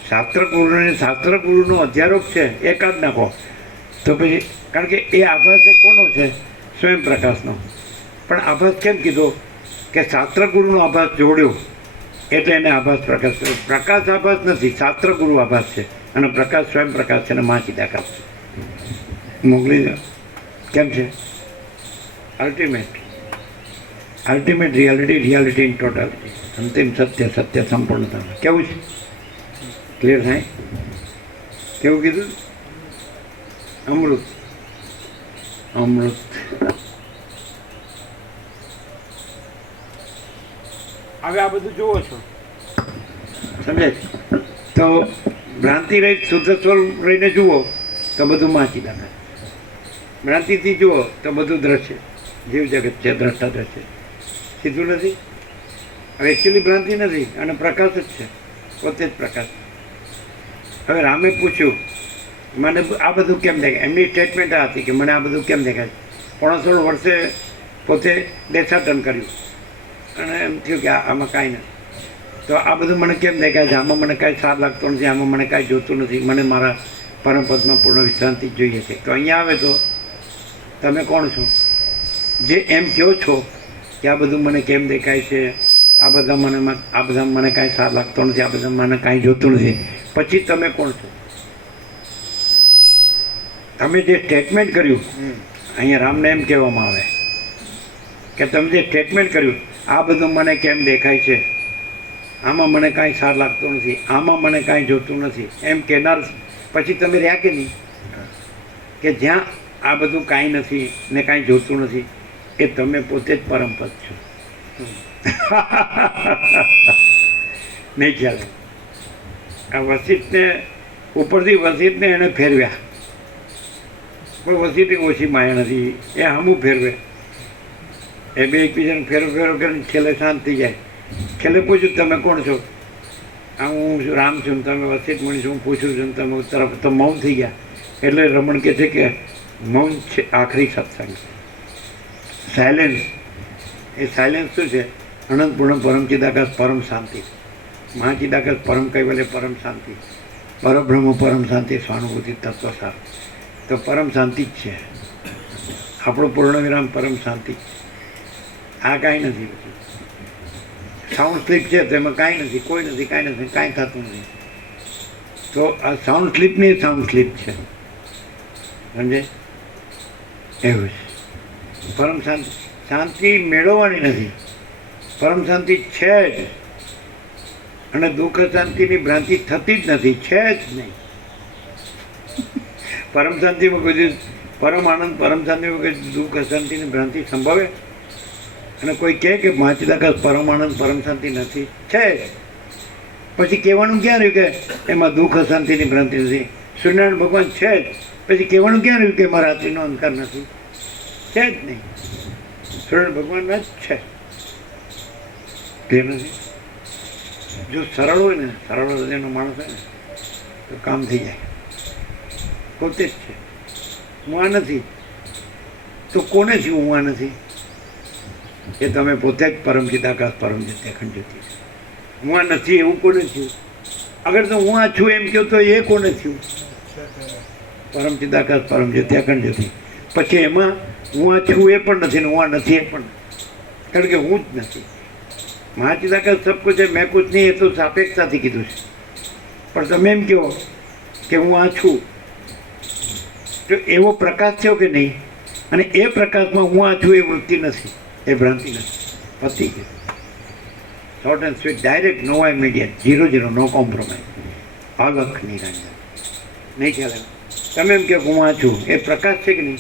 શાસ્ત્રગુરુનો અધ્યારોપ છે એ કાઢ નાખો તો પછી, કારણ કે એ આભાસ એ કોનો છે? સ્વયં પ્રકાશનો. પણ આભાસ કેમ કીધો? કે શાસ્ત્રગુરુનો આભાસ જોડ્યો એટલે એને આભાસ પ્રકાશ. પ્રકાશ આભાસ નથી, શાસ્ત્રગુરુ આભાસ છે. અને પ્રકાશ સ્વયં પ્રકાશ છે અને માચિદાકાશ છે. મોકલી કેમ છે? Ultimate reality in totality. અંતિમ સત્ય સંપૂર્ણતા. કેવું છે? ક્લિયર થાય? કેવું કીધું? અમૃત. હવે આ બધું જુઓ છો, સમજે? તો ભ્રાંતિ રહી શુદ્ધ સ્વરૂપ રહીને જુઓ તો બધું માચિદાકાશ. ભ્રાંતિથી જુઓ તો બધું દ્રશ્ય. જીવ જગત છે, દ્રષ્ટા છે, સીધું નથી. હવે એકચ્યુઅલી ભ્રાંતિ નથી અને પ્રકાશ જ છે, પોતે જ પ્રકાશ. હવે રામે પૂછ્યું મને આ બધું કેમ દેખાય, એમની સ્ટેટમેન્ટ આ હતી કે મને આ બધું કેમ દેખાય. 65 વર્ષે પોતે દેશાટન કર્યું અને એમ થયું કે આમાં કાંઈ નથી, તો આ બધું મને કેમ દેખાય છે, આમાં મને કાંઈ સાર લાગતો નથી, આમાં મને કાંઈ જોતું નથી, મને મારા પરમપદમાં પૂર્ણ વિશ્રાંતિ જ જોઈએ છે. તો અહીંયા આવે તો તમે કોણ છો જે એમ કહો છો કે આ બધું મને કેમ દેખાય છે, આ બધા મને કાંઈ સાર લાગતો નથી, આ બધા મને કાંઈ જોતું નથી, પછી તમે કોણ છો? તમે જે સ્ટેટમેન્ટ કર્યું, અહીંયા રામને એમ કહેવામાં આવે કે તમે જે સ્ટેટમેન્ટ કર્યું આ બધું મને કેમ દેખાય છે, આમાં મને કાંઈ સાર લાગતો નથી, આમાં મને કાંઈ જોતું નથી, એમ કહેનાર પછી તમે રહ્યા કે નહીં? કે જ્યાં આ બધું કાંઈ નથી ને કાંઈ જોતું નથી એ તમે પોતે જ પરમપદ છો. નહીં ખ્યાલ? આ વસિષ્ઠને ઉપરથી વસિષ્ઠને એને ફેરવ્યા, પણ વસિષ્ઠ ઓછી માયા નથી, એ હમું ફેરવે. એ બે એકબીજાને ફેરો કરીને છેલ્લે શાંત થઈ જાય. છેલ્લે પૂછ્યું તમે કોણ છો? આ હું રામ છું, તમે વસિષ્ઠ મણી છું, હું પૂછું છું, તમે તરફ તો મૌન થઈ ગયા. એટલે રમણ કહે છે કે મૌન છે આખરી સત્સંગ. સાયલેન્સ, એ સાયલેન્સ શું છે? અનંતપૂર્ણ પરમ ચિદાકાશ પરમ શાંતિ, મહાચિદાકાશ પરમ કૈવલ્ય પરમ શાંતિ, પરબ્રહ્મ પરમ શાંતિ, સ્વાનુભૂતિ તત્વસાર. તો પરમ શાંતિ જ છે આપણું પૂર્ણ વિરામ, પરમ શાંતિ. આ કાંઈ નથી. સાઉન્ડ સ્લીપ છે તો એમાં કાંઈ નથી, કોઈ નથી, કાંઈ નથી, કાંઈ થતું નથી. તો આ સાઉન્ડ સ્લીપની સાઉન્ડ સ્લીપ છે, સમજે? એવું છે. પરમ શાંતિ, શાંતિ મેળવવાની નથી, પરમ શાંતિ છે જ. અને દુઃખ શાંતિની ભ્રાંતિ થતી જ નથી, છે જ નહીં. પરમ શાંતિમાં કોઈ દિવસ પરમ આનંદ, પરમ શાંતિમાં કોઈ દુઃખ શાંતિની ભ્રાંતિ સંભવે? અને કોઈ કહે કે મહાચિદાકાશ પરમ આનંદ પરમ શાંતિ નથી, છે પછી કહેવાનું ક્યાં રહ્યું કે એમાં દુઃખ શાંતિની ભ્રાંતિ નથી? સૂર્યનારાયણ ભગવાન છે જ, પછી કહેવાનું ક્યાં રહ્યું કે મારા રાત્રિનો અંધકાર નથી? છે જ નહીં. સૂર્યનારાયણ ભગવાન જ છે, તે નથી. જો સરળ હોય ને, સરળ હૃદયનો માણસ હોય ને તો કામ થઈ જાય. પોતે જ છે. હું આ નથી તો કોને થયું હું આ નથી? એ તમે પોતે જ પરમ ચિદાકાશ પરમ જ્યોતિ અખંડ જ્યોતિ. હું આ નથી એવું કોને થયું? અગર તો હું આ છું એમ કહો તો એ કોને થયું? પરમ ચિદાકાશ પરમ જ્યોતિ અખંડ જ્યોતિ. પછી એમાં હું આ છું એ પણ નથી ને હું આ નથી એ પણ નથી, કારણ કે હું જ નથી. મહાચિદાકાશ સબ કુછ છે, મેં કુછ નહીં, એ તો સાપેક્ષતાથી કીધું છે. પણ તમે એમ કહો કે હું આ છું તો એવો પ્રકાશ થયો કે નહીં? અને એ પ્રકાશમાં હું આ છું એ વૃત્તિ નથી, એ ભ્રાંતિ નથી. પતી ગયું. Short and sweet, direct, no immediate, 0-0, no compromise, અલખ નિરંજન. નહીં ખ્યાલ આવે? તમે એમ કહો હું આ છું, એ પ્રકાશ છે કે નહીં?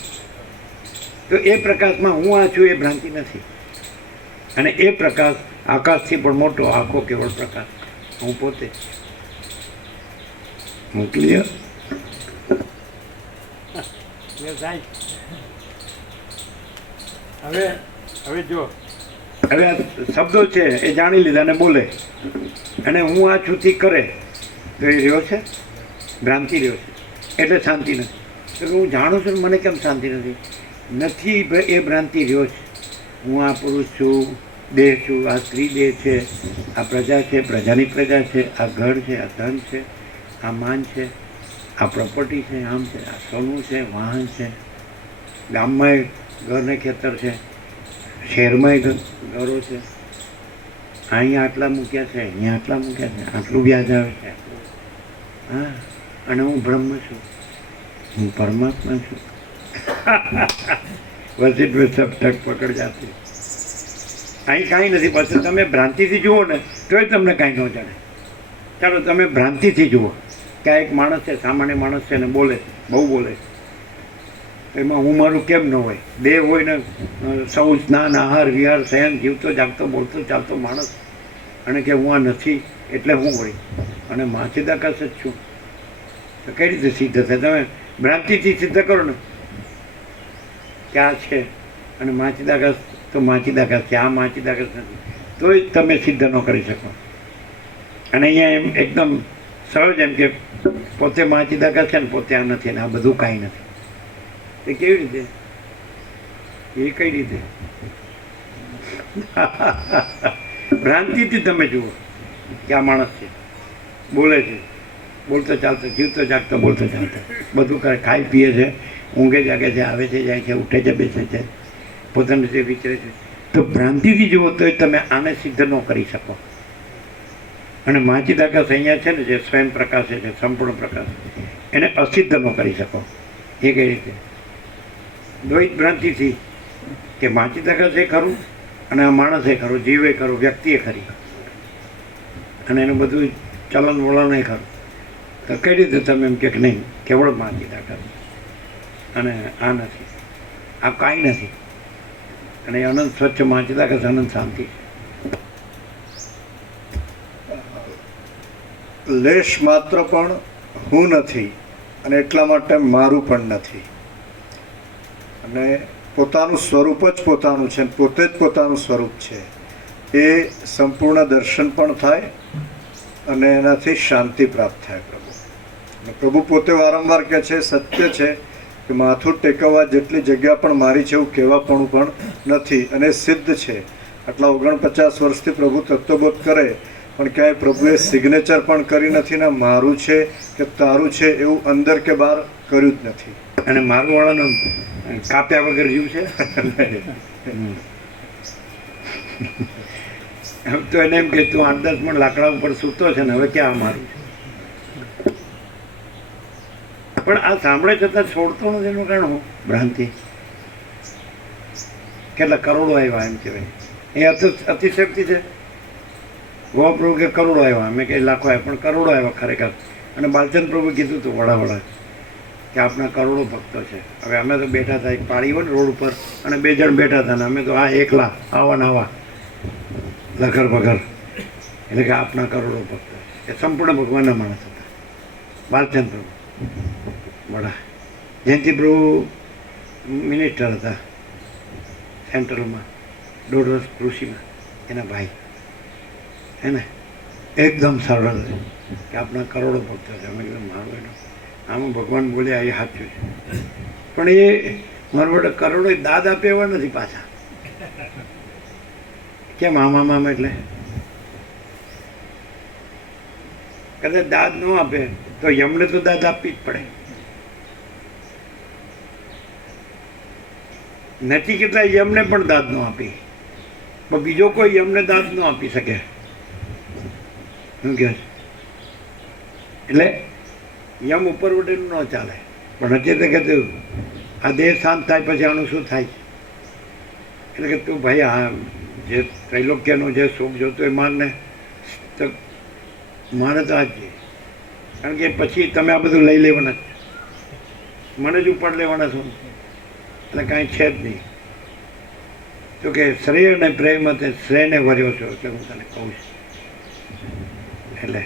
તો એ પ્રકાશમાં હું આ છું એ ભ્રાંતિ નથી. અને એ પ્રકાશ આકાશથી પણ મોટો, આખો કેવળ પ્રકાશ હું પોતે જ. મોકલી હવે જો હવે આ શબ્દો છે એ જાણી લીધા અને બોલે, અને હું આ છુથી કરે તો એ રહ્યો છે, ભ્રાંતિ રહ્યો છે, એટલે શાંતિ નથી. તો હું જાણું છું મને કેમ શાંતિ નથી? એ ભ્રાંતિ રહ્યો છે. હું આ પુરુષ છું, દેહ છું, આ સ્ત્રી દેહ છે, આ પ્રજા છે, પ્રજાની પ્રજા છે, આ ઘર છે, આ ધન છે, આ માન છે, આ પ્રોપર્ટી છે, આમ છે, આ સોનું છે, વાહન છે, ગામમાંય ઘર ને ખેતર છે, શહેરમાંય ઘરો છે, અહીંયા આટલા મૂક્યા છે, અહીંયા આટલા મૂક્યા છે, આટલું વ્યાજ આવે છે, હા. અને હું બ્રહ્મ છું, હું પરમાત્મા છું. વસિત સબ તક પકડ જાતી. અહીં કાંઈ નથી. પછી તમે ભ્રાંતિથી જુઓ ને તોય તમને કાંઈ ન જાણે. ચાલો તમે ભ્રાંતિથી જુઓ કે આ એક માણસ છે, સામાન્ય માણસ છે ને બોલે, બહુ બોલે, એમાં હું મારું કેમ ન હોય? દેહ હોય ને સૌ સ્નાન, આહાર, વિહાર, શયન, જીવતો જાગતો બોલતો ચાલતો માણસ, અને કે હું આ નથી એટલે હું હોય અને મહાચિદાકાશ જ છું, તો કઈ રીતે સિદ્ધ થાય? તમે ભ્રાંતિથી સિદ્ધ કરો ને કે આ છે, અને માચીદાગસ તો માચીદાગસ છે, આ માચીદાગસ નથી, તોય તમે સિદ્ધ ન કરી શકો. અને અહીંયા એમ એકદમ સહજ એમ કે પોતે માચીદાગસ છે ને પોતે આ નથી ને આ બધું કાંઈ નથી. એ કેવી રીતે? એ કઈ રીતે? ભ્રાંતિથી તમે જુઓ કે આ માણસ છે, બોલે છે, બોલતો ચાલતો, જીવતો જાગતો, બોલતો ચાલતો, બધું કરે, ખાય પીએ છે, ઊંઘે જાગે છે, આવે છે, જાય છે, ઉઠે છે, બેસે છે, પોતાની રીતે વિચરે છે. તો ભ્રાંતિથી જુઓ તો તમે આને સિદ્ધ ન કરી શકો. અને માચીદાગસ અહીંયા છે ને જે સ્વયં પ્રકાશ છે, સંપૂર્ણ પ્રકાશ, એને અસિદ્ધ ન કરી શકો. એ કઈ રીતે? દ્વૈત ભ્રાંતિથી કે માચીદાગસ એ ખરું અને આ માણસ એ ખરું, જીવ એ ખરું, વ્યક્તિ એ ખરી, અને એનું બધું ચલન વલણ એ ખરું. તો કઈ રીતે તમે એમ કે નહીં કેવળ માચીદાગસ અને આ નથી, આ કાંઈ નથી, અને એ અનંત સ્વચ્છ માચીદાગસ અનંત શાંતિ. લેશ માત્ર પણ હું નથી અને એટલા માટે મારું પણ નથી, અને પોતાનું સ્વરૂપ જ પોતાનું છે, પોતે જ પોતાનું સ્વરૂપ છે. એ સંપૂર્ણ દર્શન પણ થાય અને એનાથી શાંતિ પ્રાપ્ત થાય. પ્રભુ પોતે વારંવાર કહે છે, સત્ય છે કે માથું ટેકવવા જેટલી જગ્યા પણ મારી છે એવું કહેવાપણું પણ નથી, અને સિદ્ધ છે. આટલા 49 વર્ષથી પ્રભુ તત્વબોધ કરે પણ ક્યાંય પ્રભુએ સિગ્નેચર પણ કરી નથી ને મારું છે કે તારું છે એવું અંદર કે બહાર કર્યું જ નથી. અને મારું વાળાનું કાપ્યા વગર જીવ છે. તો એને એમ કે તું 8-10 મણ લાકડા ઉપર સૂતો છે ને હવે ક્યાં મારું છે? પણ આ સાંભળે છતાં છોડતો નથી. એનું કારણ હું ભ્રાંતિ. કેટલા કરોડો આવ્યા એમ કહેવાય, એ અતિશક્તિ છે. ગોવા પ્રભુ કે કરોડો આવ્યા, અમે કંઈ લાખો આવ્યા, પણ કરોડો આવ્યા ખરેખર. અને બાલચંદ પ્રભુ કીધું હતું વડા કે આપણા કરોડો ભક્તો છે. હવે અમે તો બેઠા હતા, એક પાડી હોય ને રોડ ઉપર, અને 2 જણ બેઠા હતા, ને અમે તો આ એકલા આવા નાવા લખર બખર. એટલે કે આપણા કરોડો ભક્તો એ સંપૂર્ણ ભગવાનના માણસ હતા. બાલચંદ પ્રભુ વડા, જયંતિ પ્રભુ મિનિસ્ટર હતા સેન્ટ્રલમાં, 1.5 વર્ષ કૃષિમાં, એના ભાઈ એને એકદમ સરળ કે આપણા કરોડો ભક્તો છે. અમે કીધું મારું એનું આમાં ભગવાન બોલ્યા એ સાચું છે, પણ એ મારા માટે કરોડો દાદ આપે એવા નથી પાછા. કેમ આમાં એટલે કદાચ દાદ ન આપે તો યમને તો દાદ આપવી જ પડે. નથી કેટલા યમને પણ દાદ ન આપી, પણ બીજો કોઈ યમને દાદ ન આપી શકે. શું કહે છે? એટલે યમ ઉપર વડેનું ન ચાલે. પણ હજી તો કીધું આ દેહ શાંત થાય પછી આનું શું થાય? એટલે કે તું ભાઈ આ જે ત્રૈલોક્યનું જે સુખ જોતું એ મારને, તો મારે તો આ જ છે. કારણ કે પછી તમે આ બધું લઈ લેવાના જ, મને જ ઉપાડ લેવાના છો, એટલે કાંઈ છે જ નહીં. તો કે શ્રેય અને પ્રેમ તે શ્રેયને વર્યો છો, એટલે હું તને કહું છું. એટલે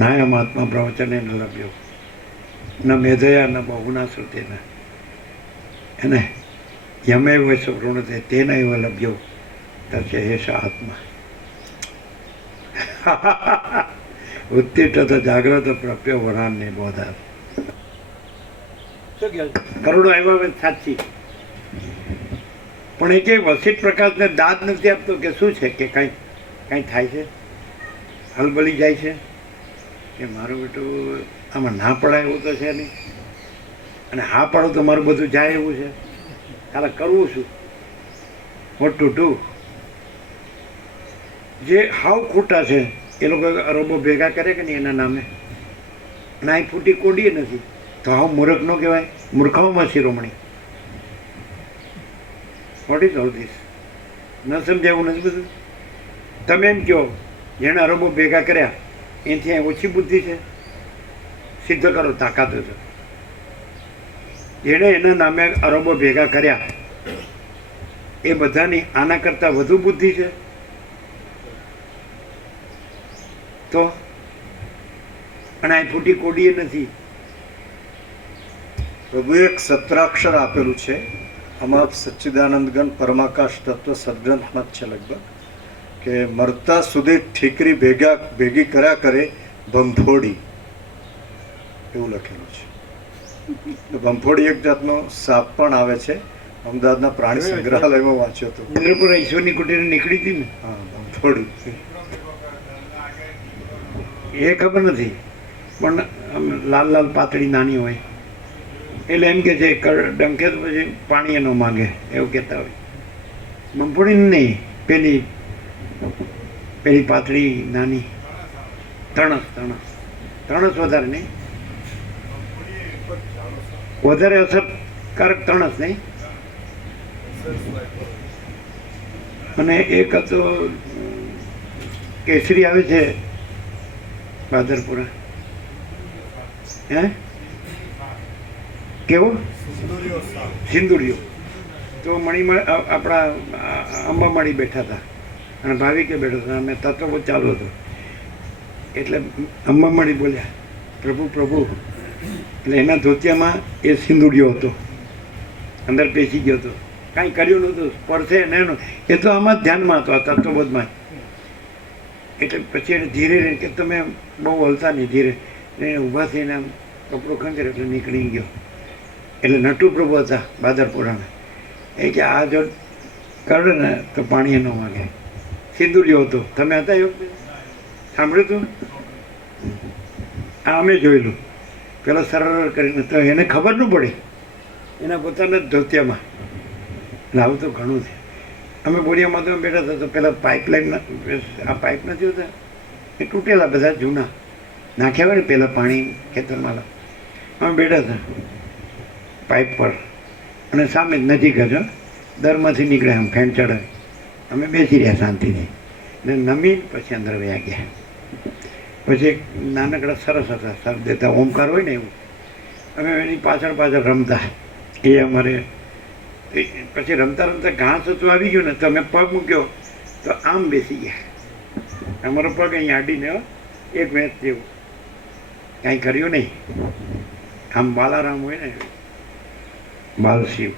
નાય મહાત્મા પ્રવચને ન લભ્યો, ન મેધયા ન બહુના શ્રુતેન, એને યમે વૈસો વૃણતે તેન એવ લભ્યો તસ્ય એષ આત્મા. ઉત્તિષ્ઠત જાગ્રત પ્રપ્યો વરાનને બોધા. શું કહે? કરોડો આવ્યા સાચી, પણ એ કે વસિત પ્રકાશને દાદ નથી આપતો કે શું છે કે કાંઈ થાય છે, હલબલી જાય છે કે મારું બેટું આમાં ના પડાય એવું તો છે નહીં, અને હા પાડો તો મારું બધું જાય એવું છે. તારે કરવું શું? Vote to do? જે હાવ ખોટા છે એ લોકો અરબો ભેગા કરે કે નહીં એના નામે, નાઈ ફૂટી કોડીએ નથી, તો હાવ મૂર્ખ ન કહેવાય? મૂર્ખાઓમાં શિરોમણી. What is all this? ન સમજાવું નથી બધું. તમે એમ કહો જેણે અરબો ભેગા કર્યા એનાથી ઓછી બુદ્ધિ છે? સિદ્ધ કરો તાકાત છે. જેણે એના નામે અરબો ભેગા કર્યા એ બધાની આના કરતાં વધુ બુદ્ધિ છે? તો અને આ ફૂટી કોડીએ નથી. પ્રભુએ એક સત્રાક્ષર આપેલું છે, આમાં સચ્ચિદાનંદગણ પરમાકાશ તત્વ સદગ્રંથમાં જ છે લગભગ કે મરતા સુધી ઠીકરી ભેગી કર્યા કરે ભંફોડી એવું લખેલું છે. તો ભંફોડી એક જાતનો સાપ પણ આવે છે. અમદાવાદના પ્રાણી સંગ્રહાલયમાં વાંચ્યો હતો. ઇન્દ્રપુરા ઈશ્વરની કુટીરે નીકળી હતી ને, હા, ભંફોડી. એ ખબર નથી, પણ આમ લાલ લાલ પાતળી નાની હોય એટલે એમ કે છે ડંકે તો પછી પાણી એનો માગે એવું કહેતા હોય. મગફળી નહીં, પેલી પાતળી નાની તણસ વધારે નહીં, વધારે અસરકારક તણસ નહીં. અને એક હતો કેસરી આવે છે બાદરપુરા, હે કેવો સિંદુરિયો. તો આપણા અંબામાળી બેઠા હતા અને ભાવિકે બેઠો હતા, અમે તત્વ ચાલુ હતો એટલે અંબામાળી બોલ્યા પ્રભુ પ્રભુ, એટલે એના ધોતિયામાં એ સિંદુરિયો હતો, અંદર પેસી ગયો હતો, કાંઈ કર્યું નહોતું, પડશે ને એનું એ તો આમાં જ ધ્યાનમાં હતો, આ તત્વબોધમાં. એટલે પછી એને ધીરે રહીને કે તમે બહુ હલતા નહીં, ધીરે એને ઊભા થઈને આમ કપડું ખંખેર એટલે નીકળી ગયો. એટલે નટુ પ્રભુ હતા બાદરપુરાના, એ કે આ જો કરે ને તો પાણી ન માગે. સિંદુરિયો હતો, તમે હતા એવું સાંભળ્યું હતું? આ અમે જોયેલું પેલો સરળ કરીને, તો એને ખબર ન પડે એના પોતાના જ ધોતિયામાં. એટલે આવું તો ઘણું છે. અમે બોરિયામાં તો બેઠા હતા તો પેલા પાઇપલાઇન, આ પાઇપ નથી હોતા એ તૂટેલા બધા જૂના નાખ્યા હોય ને પહેલાં પાણી ખેતરમાં, અમે બેઠા હતા પાઇપ પર અને સામે નજીક જ દરમાંથી નીકળ્યા, આમ ફેન ચડાવી અમે બેસી રહ્યા શાંતિથી ને નમી પછી અંદર વયા ગયા. પછી એક નાનકડા સરસ હતા, સર દેતા ઓમકાર હોય ને એવું, અમે એની પાછળ રમતા. એ અમારે પછી રમતા ઘાસ હતું આવી ગયું ને તો અમે પગ મૂક્યો તો આમ બેસી ગયા. અમારો પગ અહીં આડીને એક મેચ જેવું, કાંઈ કર્યું નહીં. આમ બાલારામ હોય ને બાલશિવ,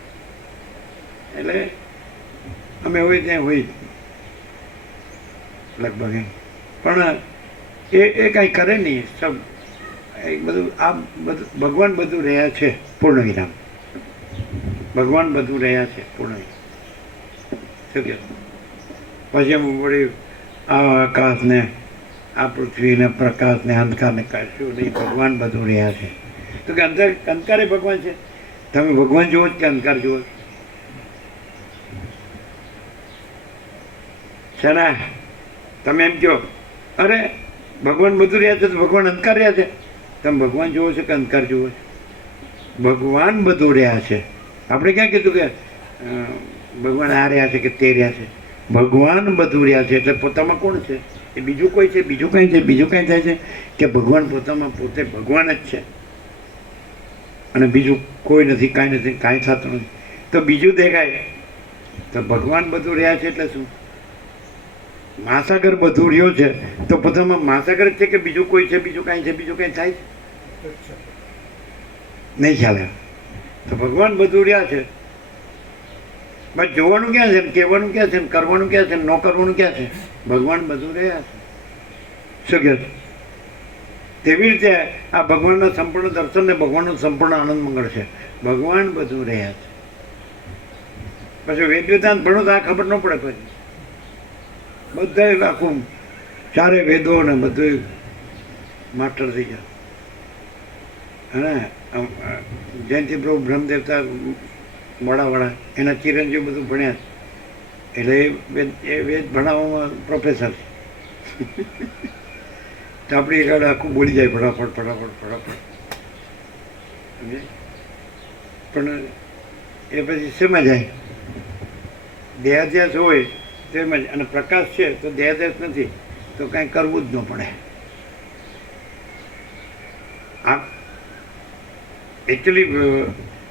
એટલે અમે હોય ત્યાં હોય લગભગ એમ. પણ એ કાંઈ કરે નહીં, સબ એ બધું આ બધું ભગવાન બધું રહ્યા છે પૂર્ણ વિરામ. ભગવાન બધું રહ્યા છે પૂર્ણ. શું કહે પછી એમ વળી આ આકાશને આ પૃથ્વીને પ્રકાશને અંધકારને કશું નહીં, ભગવાન બધું રહ્યા છે. તો કે અંધકારે ભગવાન છે. તમે ભગવાન જુઓ જ કે અંધકાર જુઓ છે ને? તમે એમ કહો અરે ભગવાન બધું રહ્યા છે તો ભગવાન અંધકાર રહ્યા છે. તમે ભગવાન જુઓ છો કે અંધકાર જુઓ છો? ભગવાન બધું રહ્યા છે. આપણે ક્યાં કીધું કે ભગવાન આ રહ્યા છે કે તે રહ્યા છે? ભગવાન બધું રહ્યા છે. એટલે પોતામાં કોણ છે? એ બીજું કોઈ છે? બીજું કંઈ છે? બીજું કંઈ થાય છે કે ભગવાન પોતામાં પોતે ભગવાન જ છે અને બીજું કોઈ નથી, કાંઈ નથી, કાંઈ થતું નથી. તો બીજું દેખાય તો ભગવાન બધું રહ્યા છે એટલે શું? મહાસાગર બધું રહ્યો છે તો પોતામાં મહાસાગર જ છે કે બીજું કોઈ છે? બીજું કાંઈ છે? બીજું કંઈ થાય છે? નહીં ખ્યાલ આવે. તો ભગવાન બધું રહ્યા છે. બસ જોવાનું ક્યાં છે, કહેવાનું ક્યાં છે, કરવાનું ક્યાં છે, ન કરવાનું ક્યાં છે? ભગવાન બધું રહ્યા છે. શું કહે છે? તેવી રીતે આ ભગવાનના સંપૂર્ણ દર્શન ને ભગવાનનો સંપૂર્ણ આનંદ મંગળ છે. ભગવાન બધું રહ્યા છે. પછી વેદ વેદાંત ભણો તો આ ખબર ન પડે. પછી બધા આખું ચારે વેદો ને બધું માસ્ટર થઈ જાય. અને જયંતિ પ્રભુ બ્રહ્મદેવતા વડા એના ચિરંજીવ બધું ભણ્યા એટલે એ વેદ ભણાવવામાં પ્રોફેસર છે. તો આપણી એક આખું બોલી જાય ફટાફટ. પણ એ પછી શેમાં જાય? દેહાધ્યાસ હોય તેમાં જ. અને પ્રકાશ છે તો દેહાધ્યાસ નથી તો કાંઈ કરવું જ ન પડે. આ એકચ્યુઅલી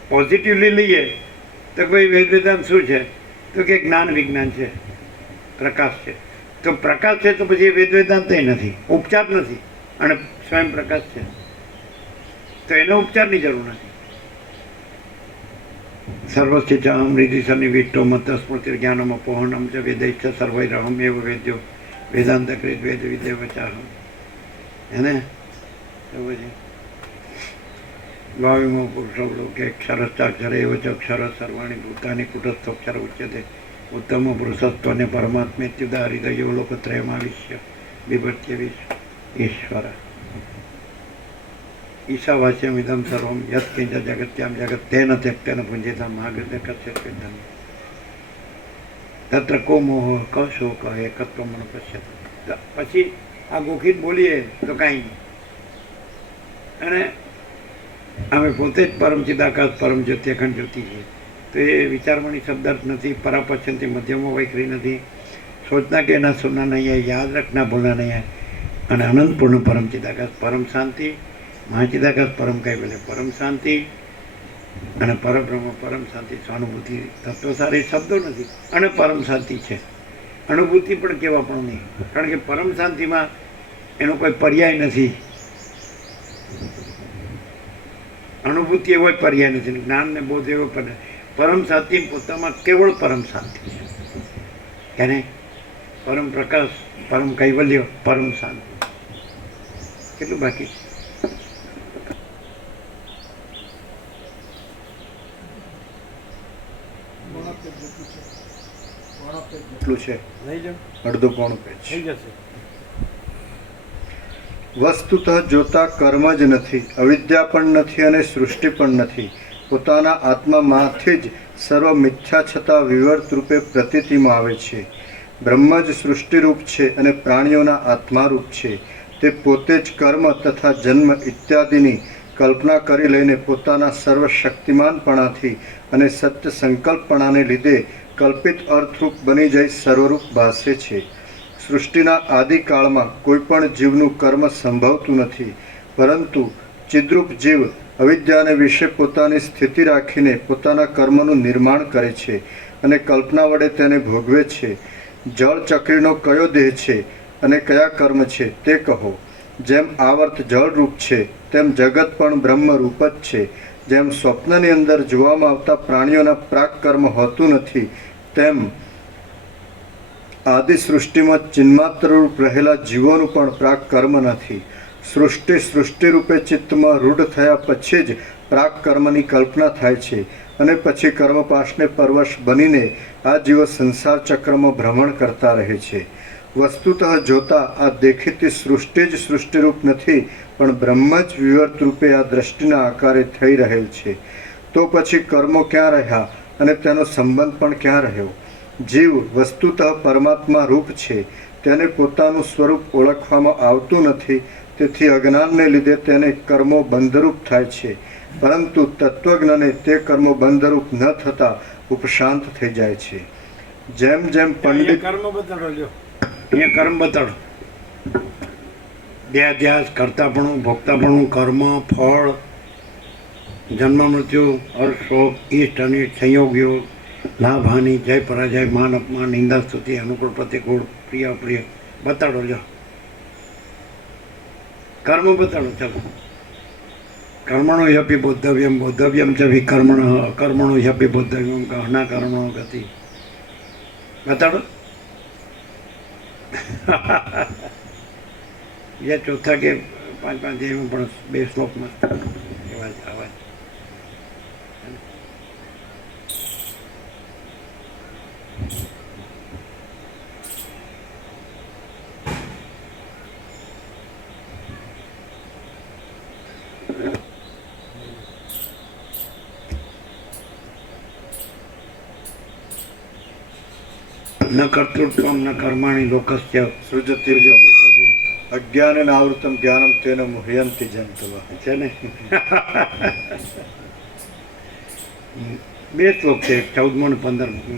પોઝિટિવલી લઈએ તો ભાઈ વેદ વેદાંત શું છે? તો કે જ્ઞાન વિજ્ઞાન છે, પ્રકાશ છે. તો પ્રકાશ છે તો પછી એ વેદ વેદાંત નથી, ઉપચાર નથી, અને સ્વયં પ્રકાશ છે તો એનો ઉપચારની જરૂર નથી. સર્વસ્થિતાહમ હૃદિ સન્નિવિષ્ટો મત્તસ્મૃતિર્જ્ઞાનમ અપોહનમ ચ વેદૈશ્ચ સર્વૈરહમ એવ વેદ્યો વેદાંતકૃત વેદ વિદ્યવચાહમ એને તો પછી ભાવિમો પુરુષો લોકે ક્ષરશ્ચાક્ષર એવ ચ અક્ષર સર્વાણી ભૂતાની કુટસ્થોક્ષર ઉચ્યતે ઉત્તમ પુરુષત્વને પરમાત્મેત્યુદા હૃદયો લોકત્રયમાવિશ્ય બિભર્ત્ય ઈશ્વર ઈશાવાસ્યમિદં સર્વમ યત્ કિંચ જગત્યામ જગત તેન ત્યક્તેન પુંજેતા મહાગૃહ કશ્યત્વેદન તત્ર કો મોહ ક શોક એકત્વ મન પશ્યત. પછી આ ગોખીત બોલીએ તો કાંઈ નહીં. અને અમે પોતે જ પરમ ચિદાકાશ પરમ જ્યોતિ અખંડ જ્યોતિ છીએ. તો એ વિચારવાની શબ્દાર્થ નથી, પરાપશ્યંતી મધ્યમાં વૈખરી નથી, સોચના કે ના સુનના નહીં આય, યાદ રખના ભૂલના નહીં આય. અને અનંતપૂર્ણ પરમ ચિદાકાશ પરમ શાંતિ, મહાચિદાકાશ પરમ કૈવલ્ય પરમ શાંતિ અને પરબ્રહ્મ પરમ શાંતિ સ્વાનુભૂતિ તત્વ સારી શબ્દો નથી. અને પરમ શાંતિ છે, અનુભૂતિ પણ કહેવા પણ નહીં, કારણ કે પરમ શાંતિમાં એનો કોઈ પર્યાય નથી. અનુભૂતિ એવો પર્યાય નથી, જ્ઞાન ને બોધ એવો પર્યાય. પરમ શાંતિ પોતામાં કેવળ પરમ શાંતિ છે, એને પરમ પ્રકાશ, પરમ કૈવલ્ય, પરમ શાંતિ. કેટલું બાકી એટલું છે, લઈ જાઓ, અડધું પોણું પેજ. થઈ જશે. વસ્તુતઃ જોતા કર્મ જ નથી, અવિદ્યા પણ નથી અને સૃષ્ટિ પણ નથી. પોતાના આત્મામાંથી જ સર્વ મિથ્યા છતાં વિવર્ત રૂપે પ્રતીતિમાં આવે છે. બ્રહ્મ જ સૃષ્ટિરૂપ છે અને પ્રાણીઓના આત્મારૂપ છે. તે પોતે જ કર્મ તથા જન્મ ઇત્યાદિની કલ્પના કરી લઈને પોતાના સર્વશક્તિમાનપણાથી અને સત્ય સંકલ્પપણાને લીધે કલ્પિત અર્થરૂપ બની જઈ સર્વરૂપ ભાસે છે. સૃષ્ટિના આદિકાળમાં કોઈ પણ જીવનું કર્મ સંભવતું નથી, પરંતુ ચિદ્રૂપ જીવ અવિદ્યાને વિશે પોતાની સ્થિતિ રાખીને પોતાના કર્મનું નિર્માણ કરે છે અને કલ્પના વડે તેને ભોગવે છે. જળ ચક્રીનો કયો દેહ છે અને કયા કર્મ છે તે કહો. જેમ આવર્ત જળરૂપ છે તેમ જગત પણ બ્રહ્મરૂપ જ છે. જેમ સ્વપ્નની અંદર જોવામાં આવતા પ્રાણીઓના પ્રાક કર્મ હોતું નથી, તેમ આદિ સૃષ્ટિમાં ચિન્માત્ર રૂપ રહેલા જીવોનું પણ પ્રાક કર્મ નથી. સૃષ્ટિરૂપે ચિત્તમાં રૂઢ થયા પછી જ પ્રાક કર્મની કલ્પના થાય છે અને પછી કર્મપાશને પરવશ બનીને આ જીવો સંસાર ચક્રમાં ભ્રમણ કરતા રહે છે. વસ્તુતઃ જોતા આ દેખીતી સૃષ્ટિ જ સૃષ્ટિરૂપ નથી, પણ બ્રહ્મ જ વિવર્ત રૂપે આ દ્રષ્ટિના આકારે થઈ રહેલ છે. તો પછી કર્મો ક્યાં રહ્યા અને તેનો સંબંધ પણ ક્યાં રહ્યો? જીવ વસ્તુતઃ પરમાત્મા રૂપ છે, તેને પોતાનું સ્વરૂપ ઓળખવામાં આવતું નથી, તેથી અજ્ઞાનને લીધે તેને કર્મો બંધરૂપ થાય છે. પરંતુ તત્વજ્ઞને તે કર્મો બંધરૂપ ન થતાં ઉપશાંત થઈ જાય છે. જેમ જેમ પંડિત કર્મ બતાડો, લ્યો અહીંયા કર્મ બતાડો. દેહાધ્યાસ, કરતાપણું, ભોગતાપણું, કર્મ, ફળ, જન્મ મૃત્યુ, હર્ષ શોક, ઈષ્ટ અનિષ્ટ, સંયોગ યોગ, લાભ હાનિ, જય પરાજય, માન અપમાન, નિંદા સ્તુતિ, અનુકૂળ પ્રતિકૂળ, પ્રિય અપ્રિય બતાડો. લ્યો કર્મ બતાડો. ચાલો. કર્મણો યપી બોદ્ધવ્યમ, બોદ્ધવ્યમ ચ વિકર્મણ, અકર્મણો યપી બોદ્ધવ્યમ, ગહના કર્મણો ગતિ બતાડો. બીજા ચોથા કે પાંચ એમાં પણ 2 શ્લોકમાં એવા આવા ન કર્તૃત્વમ ન કર્માણી લોકસ્ય સૃજતિ પ્રભુ. અજ્ઞાન આવૃતમ જ્ઞાનમ તેન મુહ્યંતિ જંતવ. છે ને 2 શ્લોક છે, 14મો અને 15મો.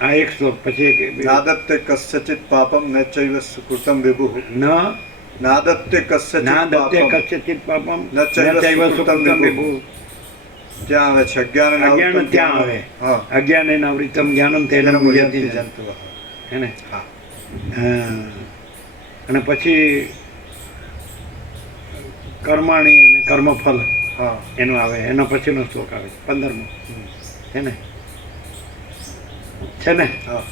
આ એક શ્લોક પછી નાદત્તે કસ્યચિત પાપમ ન ચૈવ સુકૃતમ વિભુઃ. નાદત્તે કસ્યચિત નાદત્તે પાપમ કસ્યચિત પાપમ ન ચૈવ ચૈવ સુકૃતમ સુકૃતમ વિભુઃ. વિભુઃ. ત્યાં આવે છે અજ્ઞાન અજ્ઞાન ત્યાં આવે. હા, અજ્ઞાને નવૃતમ જ્ઞાનમ તેન તેન મુહ્યંતિ મુહ્યંતિ જંતવ. જંતવ. હે ને? હા, અને પછી કર્માણી અને કર્મફલ હા. એનો આવે, એનો પછીનો શ્લોક આવે 15મો. છે ને? છે ને? હા.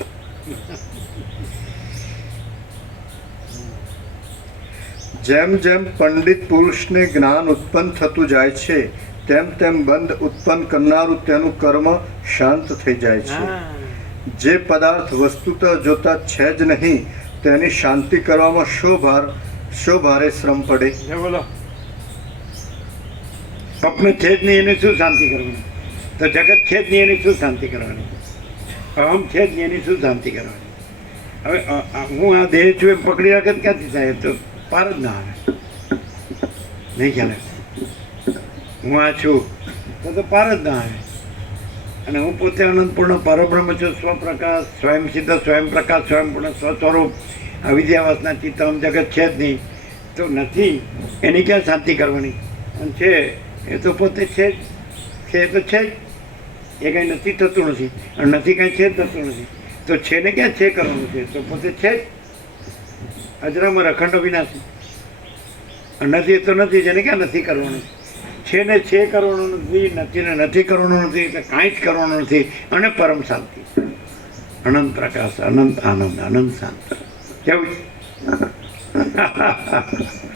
જેમ જેમ પંડિત પુરુષને જ્ઞાન ઉત્પન્ન થતું જાય છે તેમ તેમ બંધ ઉત્પન્ન કરનારું તેનું કર્મ શાંત થઈ જાય છે. જે પદાર્થ વસ્તુતઃ જોતા છે જ નહીં તેની શાંતિ કરવામાં શો ભારે શ્રમ પડે. જે બોલો સ્વપ્ન છે જ નહીં એની શું શાંતિ કરવાની? તો જગત છે જ નહીં એની શું શાંતિ કરવાની? અહમ છે જ નહીં એની શું શાંતિ કરવાની? હવે હું આ દેહ છું એમ પકડી રાખે તો ક્યાંથી થાય? તો પાર જ ના આવે. નહીં ખ્યાલ આવે? હું આ છું તો પાર જ ના આવે. અને હું પોતે અનંતપૂર્ણ પરબ્રહ્મ છું, સ્વપ્રકાશ, સ્વયં સિદ્ધ, સ્વયં પ્રકાશ, સ્વયંપૂર્ણ સ્વસ્વરૂપ, અવિદ્યાવાસના ચિત્તમ જગત છે જ નહીં તો નથી એની ક્યાં શાંતિ કરવાની? અને છે એ તો પોતે છે જ, છે એ તો છે જ, એ કાંઈ નથી થતું નથી અને નથી કાંઈ છે જ થતું નથી. તો છે ને ક્યાં છે કરવાનું છે? તો પોતે છે જ, અજરામર અખંડ વિનાશી. અને નથી એ તો નથી, જેને ક્યાં નથી કરવાનું? છે ને છે કરવાનું નથી, નથી ને નથી કરવાનું નથી, એટલે કાંઈ જ કરવાનું નથી. અને પરમ શાંતિ, અનંત પ્રકાશ, અનંત આનંદ, અનંત શાંતિ. કેવું?